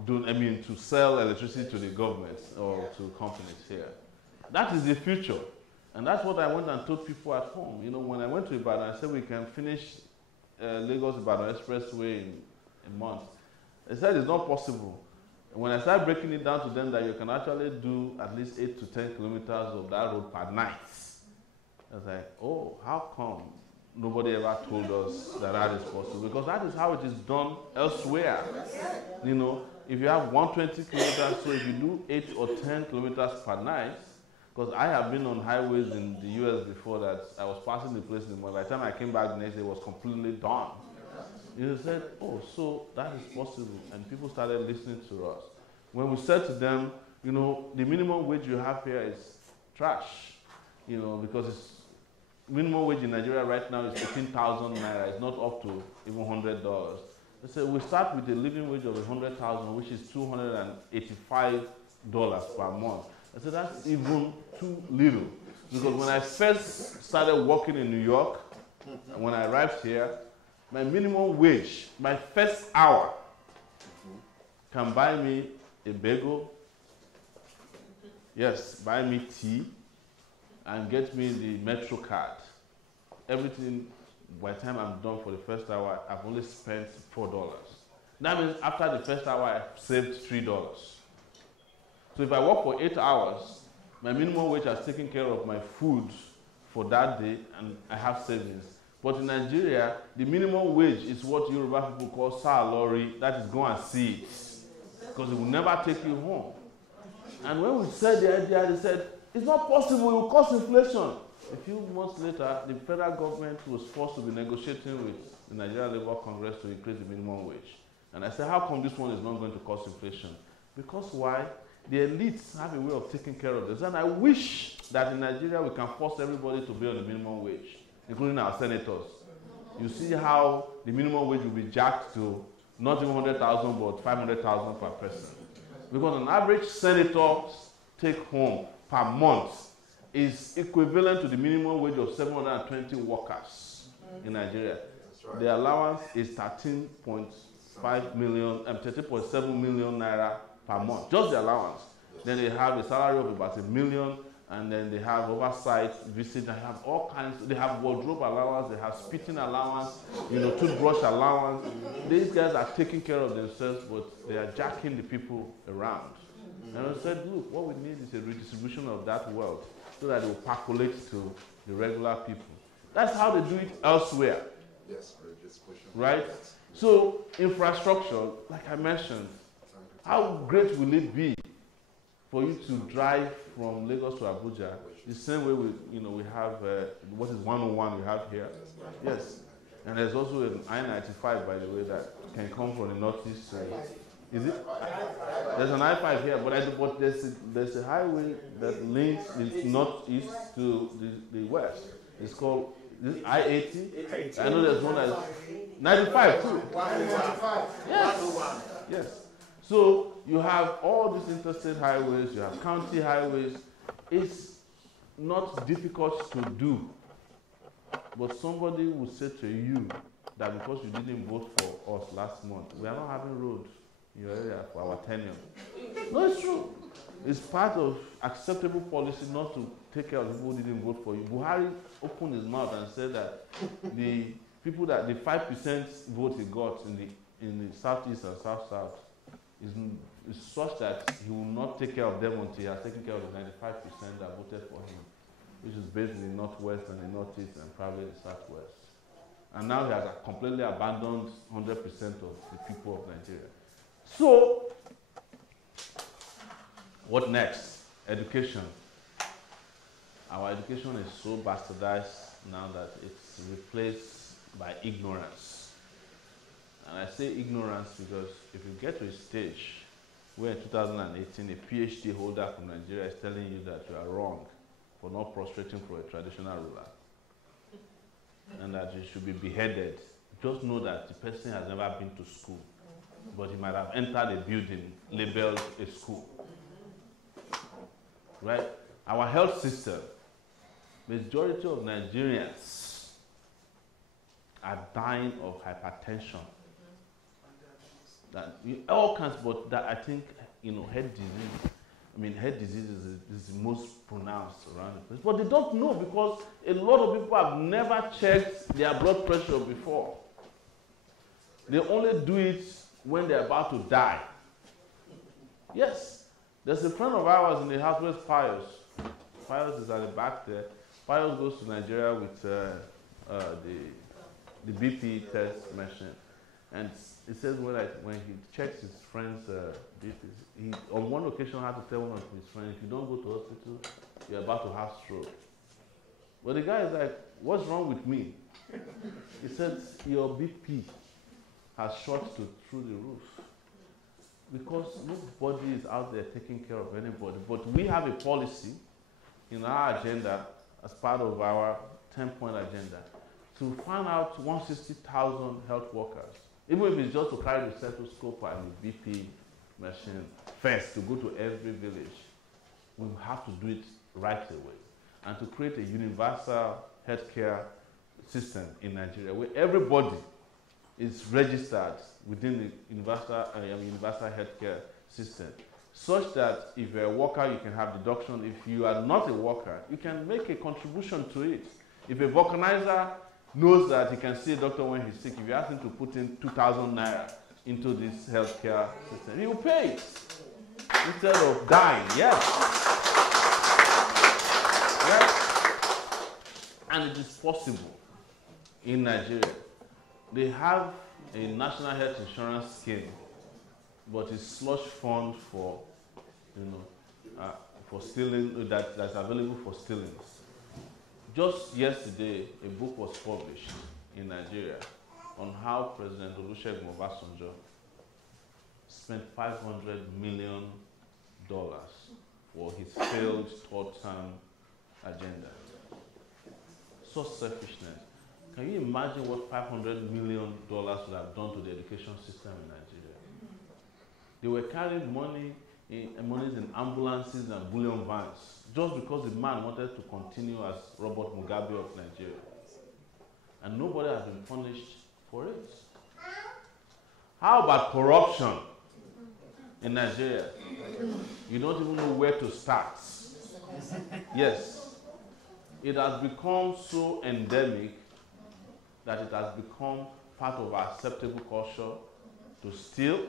to sell electricity to the government or to companies here. That is the future. And that's what I went and told people at home. You know, when I went to Ibadan, I said we can finish Lagos-Ibadan Expressway in a month. They said it's not possible. And when I started breaking it down to them that you can actually do at least 8 to 10 kilometers of that road per night, I was like, oh, how come nobody ever told us that that is possible? Because that is how it is done elsewhere. You know, if you have 120 kilometers, so if you do 8 or 10 kilometers per night, because I have been on highways in the US before that I was passing the place in the morning. By the time I came back the next day, it was completely done. You said, oh, so that is possible. And people started listening to us. When we said to them, you know, the minimum wage you have here is trash, you know, because it's minimum wage in Nigeria right now is 18,000 naira. It's not up to even $100. They said, we start with a living wage of 100,000, which is $285 per month. I said, that's even too little. Because when I first started working in New York, and when I arrived here, my minimum wage, my first hour, can buy me a bagel, yes, buy me tea, and get me the Metro card. Everything, by the time I'm done for the first hour, I've only spent $4. That means after the first hour, I've saved $3. So if I work for 8 hours, my minimum wage has taken care of my food for that day, and I have savings. But in Nigeria, the minimum wage is what Yoruba people call salary, that is go and see it. Because it will never take you home. And when we said the idea, they said, it's not possible, it will cause inflation. A few months later, the federal government was forced to be negotiating with the Nigerian Labour Congress to increase the minimum wage. And I said, how come this one is not going to cause inflation? Because why? the elites have a way of taking care of this. And I wish that in Nigeria we can force everybody to be on the minimum wage, including our senators. You see how the minimum wage will be jacked to not even 100,000 but 500,000 per person. Because an average senator's take home per month is equivalent to the minimum wage of 720 workers in Nigeria. Right. The allowance is 13.5 million and 13.7 million naira per month, just the allowance. Yes. Then they have a salary of about $1 million, and then they have oversight visit. They have all kinds. They have wardrobe allowance. They have spitting allowance. Toothbrush allowance. These guys are taking care of themselves, but they are jacking the people around. And I said, look, what we need is a redistribution of that wealth so that it will percolate to the regular people. That's how they do it elsewhere. Yes, right? So infrastructure, like I mentioned, how great will it be for you to drive from Lagos to Abuja the same way we have what is 101 we have here? Yes. And there's also an I-95, by the way, that can come from the northeast. Is it? There's an I-5 here, but there's a highway that links the northeast to the west. It's called I-80. I know there's one that's 95 too. 195. Yes. Yes. So you have all these interstate highways, you have county highways. It's not difficult to do. But somebody will say to you that because you didn't vote for us last month, we are not having roads in your area for our tenure. No, it's true. It's part of acceptable policy not to take care of the people who didn't vote for you. Buhari opened his mouth and said that the people that the 5% vote he got in the southeast and south is such that he will not take care of them until he has taken care of the 95% that voted for him, which is based in the northwest and the northeast and probably the southwest. And now he has completely abandoned 100% of the people of Nigeria. So, what next? Education. Our education is so bastardized now that it's replaced by ignorance. And I say ignorance because if you get to a stage where in 2018 a PhD holder from Nigeria is telling you that you are wrong for not prostrating for a traditional ruler and that you should be beheaded, just know that the person has never been to school, but he might have entered a building labeled a school. Right? Our health system, majority of Nigerians are dying of hypertension. That all kinds, but that I think head disease. I mean, head disease is the most pronounced around the place, but they don't know because a lot of people have never checked their blood pressure before. They only do it when they're about to die. Yes. There's a friend of ours in the house who is Pius. Pius is at the back there. Pius goes to Nigeria with the BP test machine. And it says when he checks his friend's BPs, he on one occasion had to tell one of his friends, if you don't go to hospital, you're about to have stroke. But the guy is like, what's wrong with me? He said, your BP has shot through the roof. Because nobody is out there taking care of anybody. But we have a policy in our agenda, as part of our 10-point agenda, to find out 160,000 health workers, even if it's just to carry the stethoscope and the BP machine first, to go to every village. We have to do it right away. And to create a universal healthcare system in Nigeria, where everybody is registered within the universal healthcare system, such that if you're a worker, you can have deduction. If you are not a worker, you can make a contribution to it. If a vulcanizer knows that he can see a doctor when he's sick, if you ask him to put in 2,000 naira into this healthcare system, he will pay it instead of dying. Yes. Yes. And it is possible in Nigeria. They have a national health insurance scheme, but it's slush fund for stealing that's available for stealings. Just yesterday, a book was published in Nigeria on how President Olusegun Obasanjo spent $500 million for his failed third-term agenda. Such selfishness. Can you imagine what $500 million would have done to the education system in Nigeria? They were carrying monies in ambulances and bullion vans just because the man wanted to continue as Robert Mugabe of Nigeria. And nobody has been punished for it. How about corruption in Nigeria? You don't even know where to start. Yes. It has become so endemic that it has become part of our acceptable culture to steal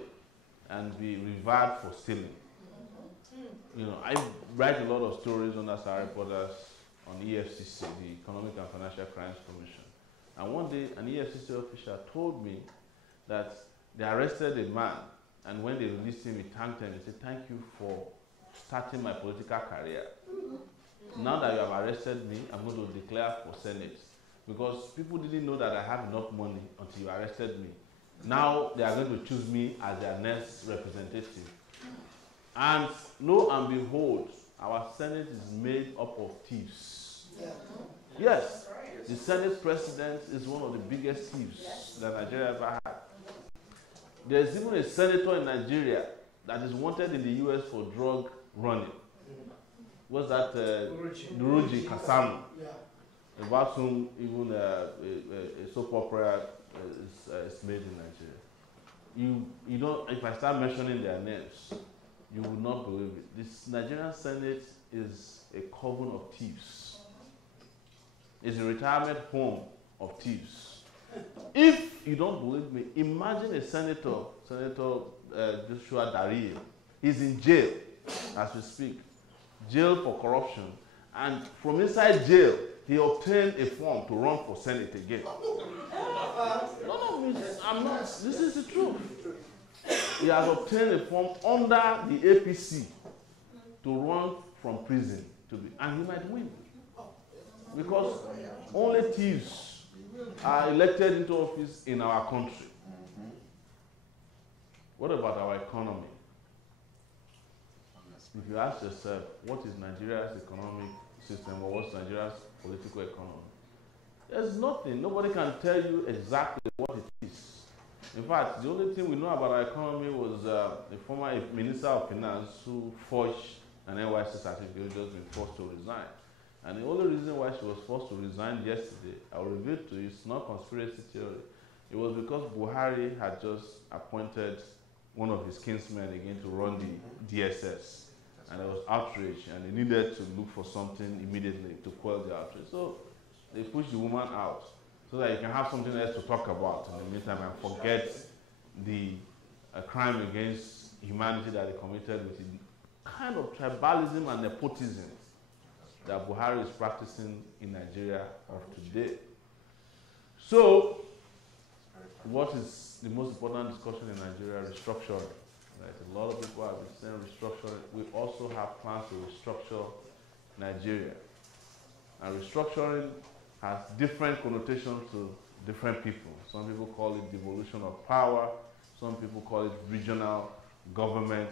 and be revered for stealing. You know, I write a lot of stories under Sahara Reporters on EFCC, the Economic and Financial Crimes Commission. And one day, an EFCC official told me that they arrested a man, and when they released him, he thanked them. He said, "Thank you for starting my political career. Now that you have arrested me, I'm going to declare for Senate." Because people didn't know that I have enough money until you arrested me. Now they are going to choose me as their next representative. And lo and behold, our Senate is made up of thieves. Yes, the Senate president is one of the biggest thieves that Nigeria ever had. There's even a senator in Nigeria that is wanted in the US for drug running. What's that? Duruji Kasamu. About whom even a soap opera is made in Nigeria. You don't, if I start mentioning their names, you will not believe it. This Nigerian Senate is a coven of thieves. It's a retirement home of thieves. If you don't believe me, imagine a senator, Senator Joshua Dario. He's in jail as we speak. Jail for corruption. And from inside jail, he obtained a form to run for Senate again. No, I'm not. This is the truth. He has obtained a form under the APC to run from prison and he might win. Because only thieves are elected into office in our country. What about our economy? If you ask yourself, what is Nigeria's economic system or what's Nigeria's political economy? There's nothing. Nobody can tell you exactly what it is. In fact, the only thing we know about our economy was the former Minister of Finance who forged an NYC certificate, just been forced to resign. And the only reason why she was forced to resign yesterday, I will reveal to you, it's not conspiracy theory. It was because Buhari had just appointed one of his kinsmen again to run the DSS. And there was outrage, and they needed to look for something immediately to quell the outrage. So they pushed the woman out so that you can have something else to talk about in the meantime and forget the crime against humanity that they committed with the kind of tribalism and nepotism that Buhari is practicing in Nigeria of today. So, what is the most important discussion in Nigeria? Restructuring. Right? A lot of people have been saying restructuring. We also have plans to restructure Nigeria. And restructuring has different connotations to different people. Some people call it devolution of power. Some people call it regional government.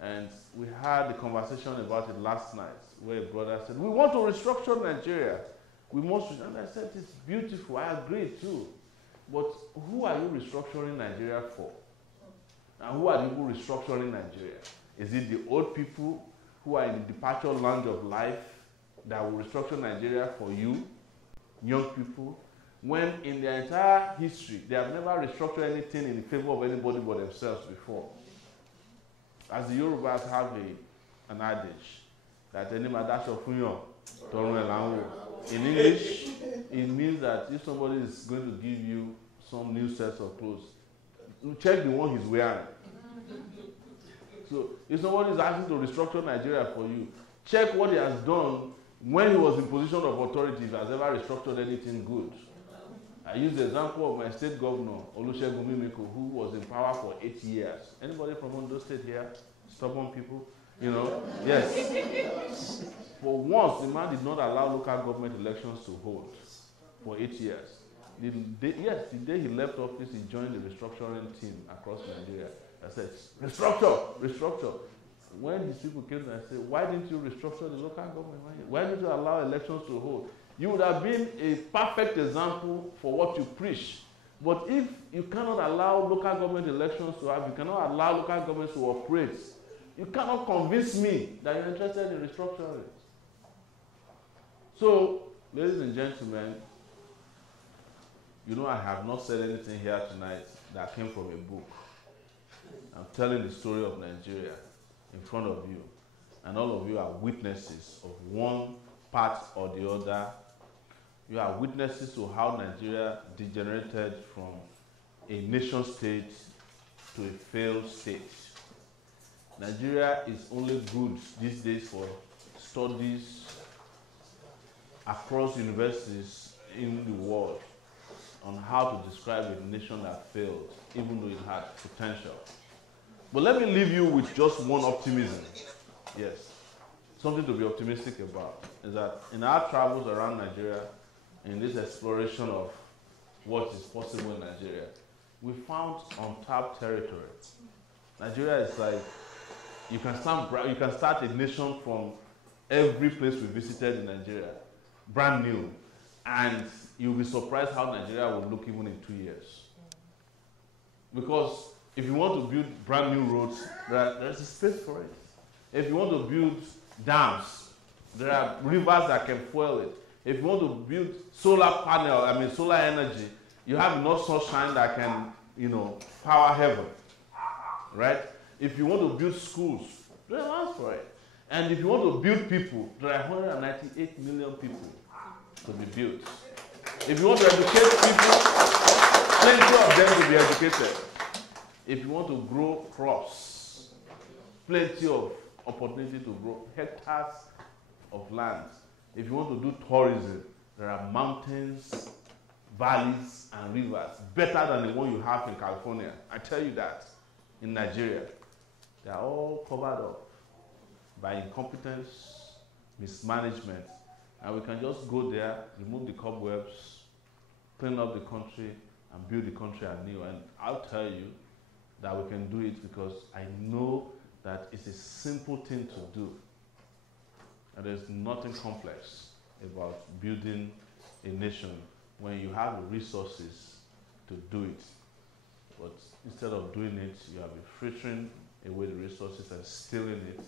And we had a conversation about it last night where a brother said, we want to restructure Nigeria. We must, and I said, it's beautiful, I agree too. But who are you restructuring Nigeria for? And who are you restructuring Nigeria? Is it the old people who are in the departure lounge of life that will restructure Nigeria for you, young people, when in their entire history, they have never restructured anything in favor of anybody but themselves before? As the Yorubas have an adage, that any madasho funyo, torun elanwo. In English, it means that if somebody is going to give you some new sets of clothes, check the one he's wearing. So if somebody is asking to restructure Nigeria for you, check what he has done when he was in position of authority, if he has ever restructured anything good. I use the example of my state governor, Olusegun Mimiko, who was in power for 8 years. Anybody from Ondo State here? Stubborn people? You know? Yes. For once, the man did not allow local government elections to hold for 8 years. The day he left office, he joined the restructuring team across Nigeria. I said, restructure, restructure. when these people came and said, why didn't you restructure the local government? Why didn't you allow elections to hold? You would have been a perfect example for what you preach. But if you cannot allow local government elections to have, you cannot allow local governments to operate, you cannot convince me that you're interested in restructuring it. So, ladies and gentlemen, you know I have not said anything here tonight that came from a book. I'm telling the story of Nigeria in front of you. And all of you are witnesses of one part or the other. You are witnesses to how Nigeria degenerated from a nation state to a failed state. Nigeria is only good these days for studies across universities in the world on how to describe a nation that failed, even though it had potential. But let me leave you with just one optimism. Yes, something to be optimistic about is that in our travels around Nigeria, in this exploration of what is possible in Nigeria, we found untapped territory. Nigeria is like, you can start a nation from every place we visited in Nigeria, brand new, and you'll be surprised how Nigeria will look even in 2 years. Because if you want to build brand new roads, there's a space for it. If you want to build dams, there are rivers that can fuel it. If you want to build solar energy, you have enough sunshine that can, power heaven, right? If you want to build schools, there are lands for it. And if you want to build people, there are 198 million people to be built. If you want to educate people, plenty of them to be educated. If you want to grow crops, plenty of opportunity to grow hectares of land. If you want to do tourism, there are mountains, valleys, and rivers, better than the one you have in California. I tell you that. In Nigeria, they are all covered up by incompetence, mismanagement, and we can just go there, remove the cobwebs, clean up the country, and build the country anew. And I'll tell you that we can do it because I know that it's a simple thing to do. And there's nothing complex about building a nation when you have the resources to do it. But instead of doing it, you have been frittering away the resources and stealing it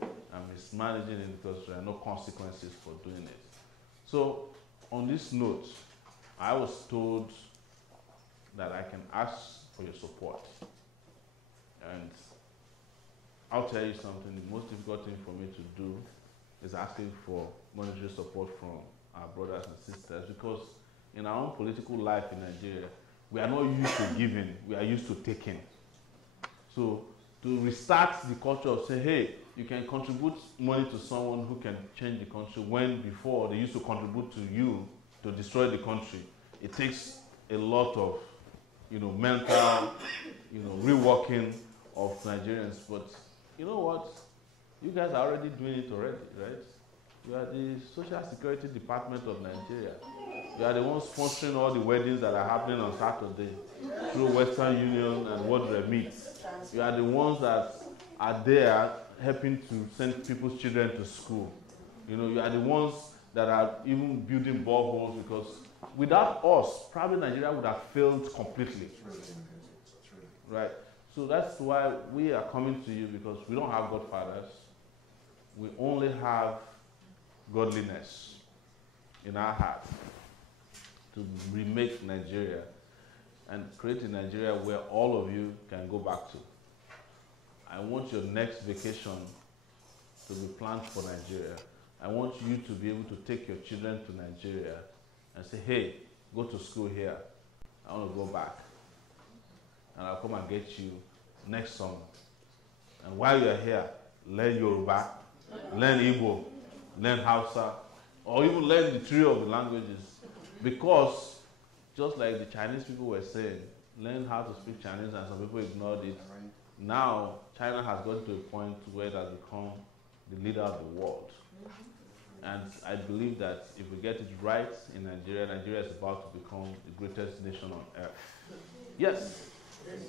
and mismanaging it because there are no consequences for doing it. So, on this note, I was told that I can ask for your support. And I'll tell you something, the most difficult thing for me to do is asking for monetary support from our brothers and sisters, because in our own political life in Nigeria, we are not used to giving, we are used to taking. So to restart the culture of saying, hey, you can contribute money to someone who can change the country, when before they used to contribute to you to destroy the country, it takes a lot of mental reworking of Nigerians. But you know what? You guys are already doing it already, right? You are the Social Security Department of Nigeria. You are the ones sponsoring all the weddings that are happening on Saturday through Western Union and World Remit. You are the ones that are there helping to send people's children to school. You are the ones that are even building boreholes, because without us, probably Nigeria would have failed completely. Right? So that's why we are coming to you, because we don't have godfathers. We only have godliness in our heart to remake Nigeria and create a Nigeria where all of you can go back to. I want your next vacation to be planned for Nigeria. I want you to be able to take your children to Nigeria and say, hey, go to school here. I want to go back. And I'll come and get you next summer. And while you're here, learn Yoruba, learn Igbo, learn Hausa, or even learn the three of the languages. Because, just like the Chinese people were saying, learn how to speak Chinese, and some people ignored it. Now, China has gotten to a point where it has become the leader of the world. And I believe that if we get it right in Nigeria, Nigeria is about to become the greatest nation on earth. Yes,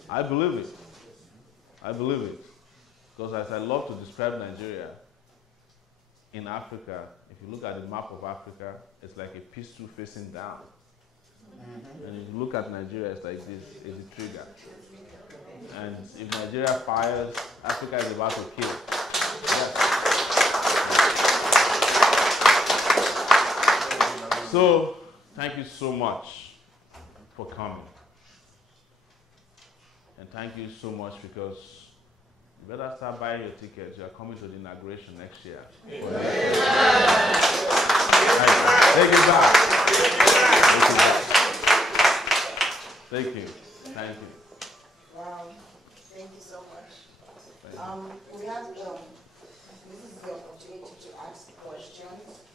I believe it. I believe it. Because as I love to describe Nigeria, in Africa, if you look at the map of Africa, it's like a pistol facing down. And if you look at Nigeria, it's like this, it's a trigger. And if Nigeria fires, Africa is about to kill. Yeah. So, thank you so much for coming. And thank you so much because you better start buying your tickets. You are coming to the inauguration next year. Take it back. Thank you. Thank you. Wow. Thank you so much. We have, this is the opportunity to ask questions.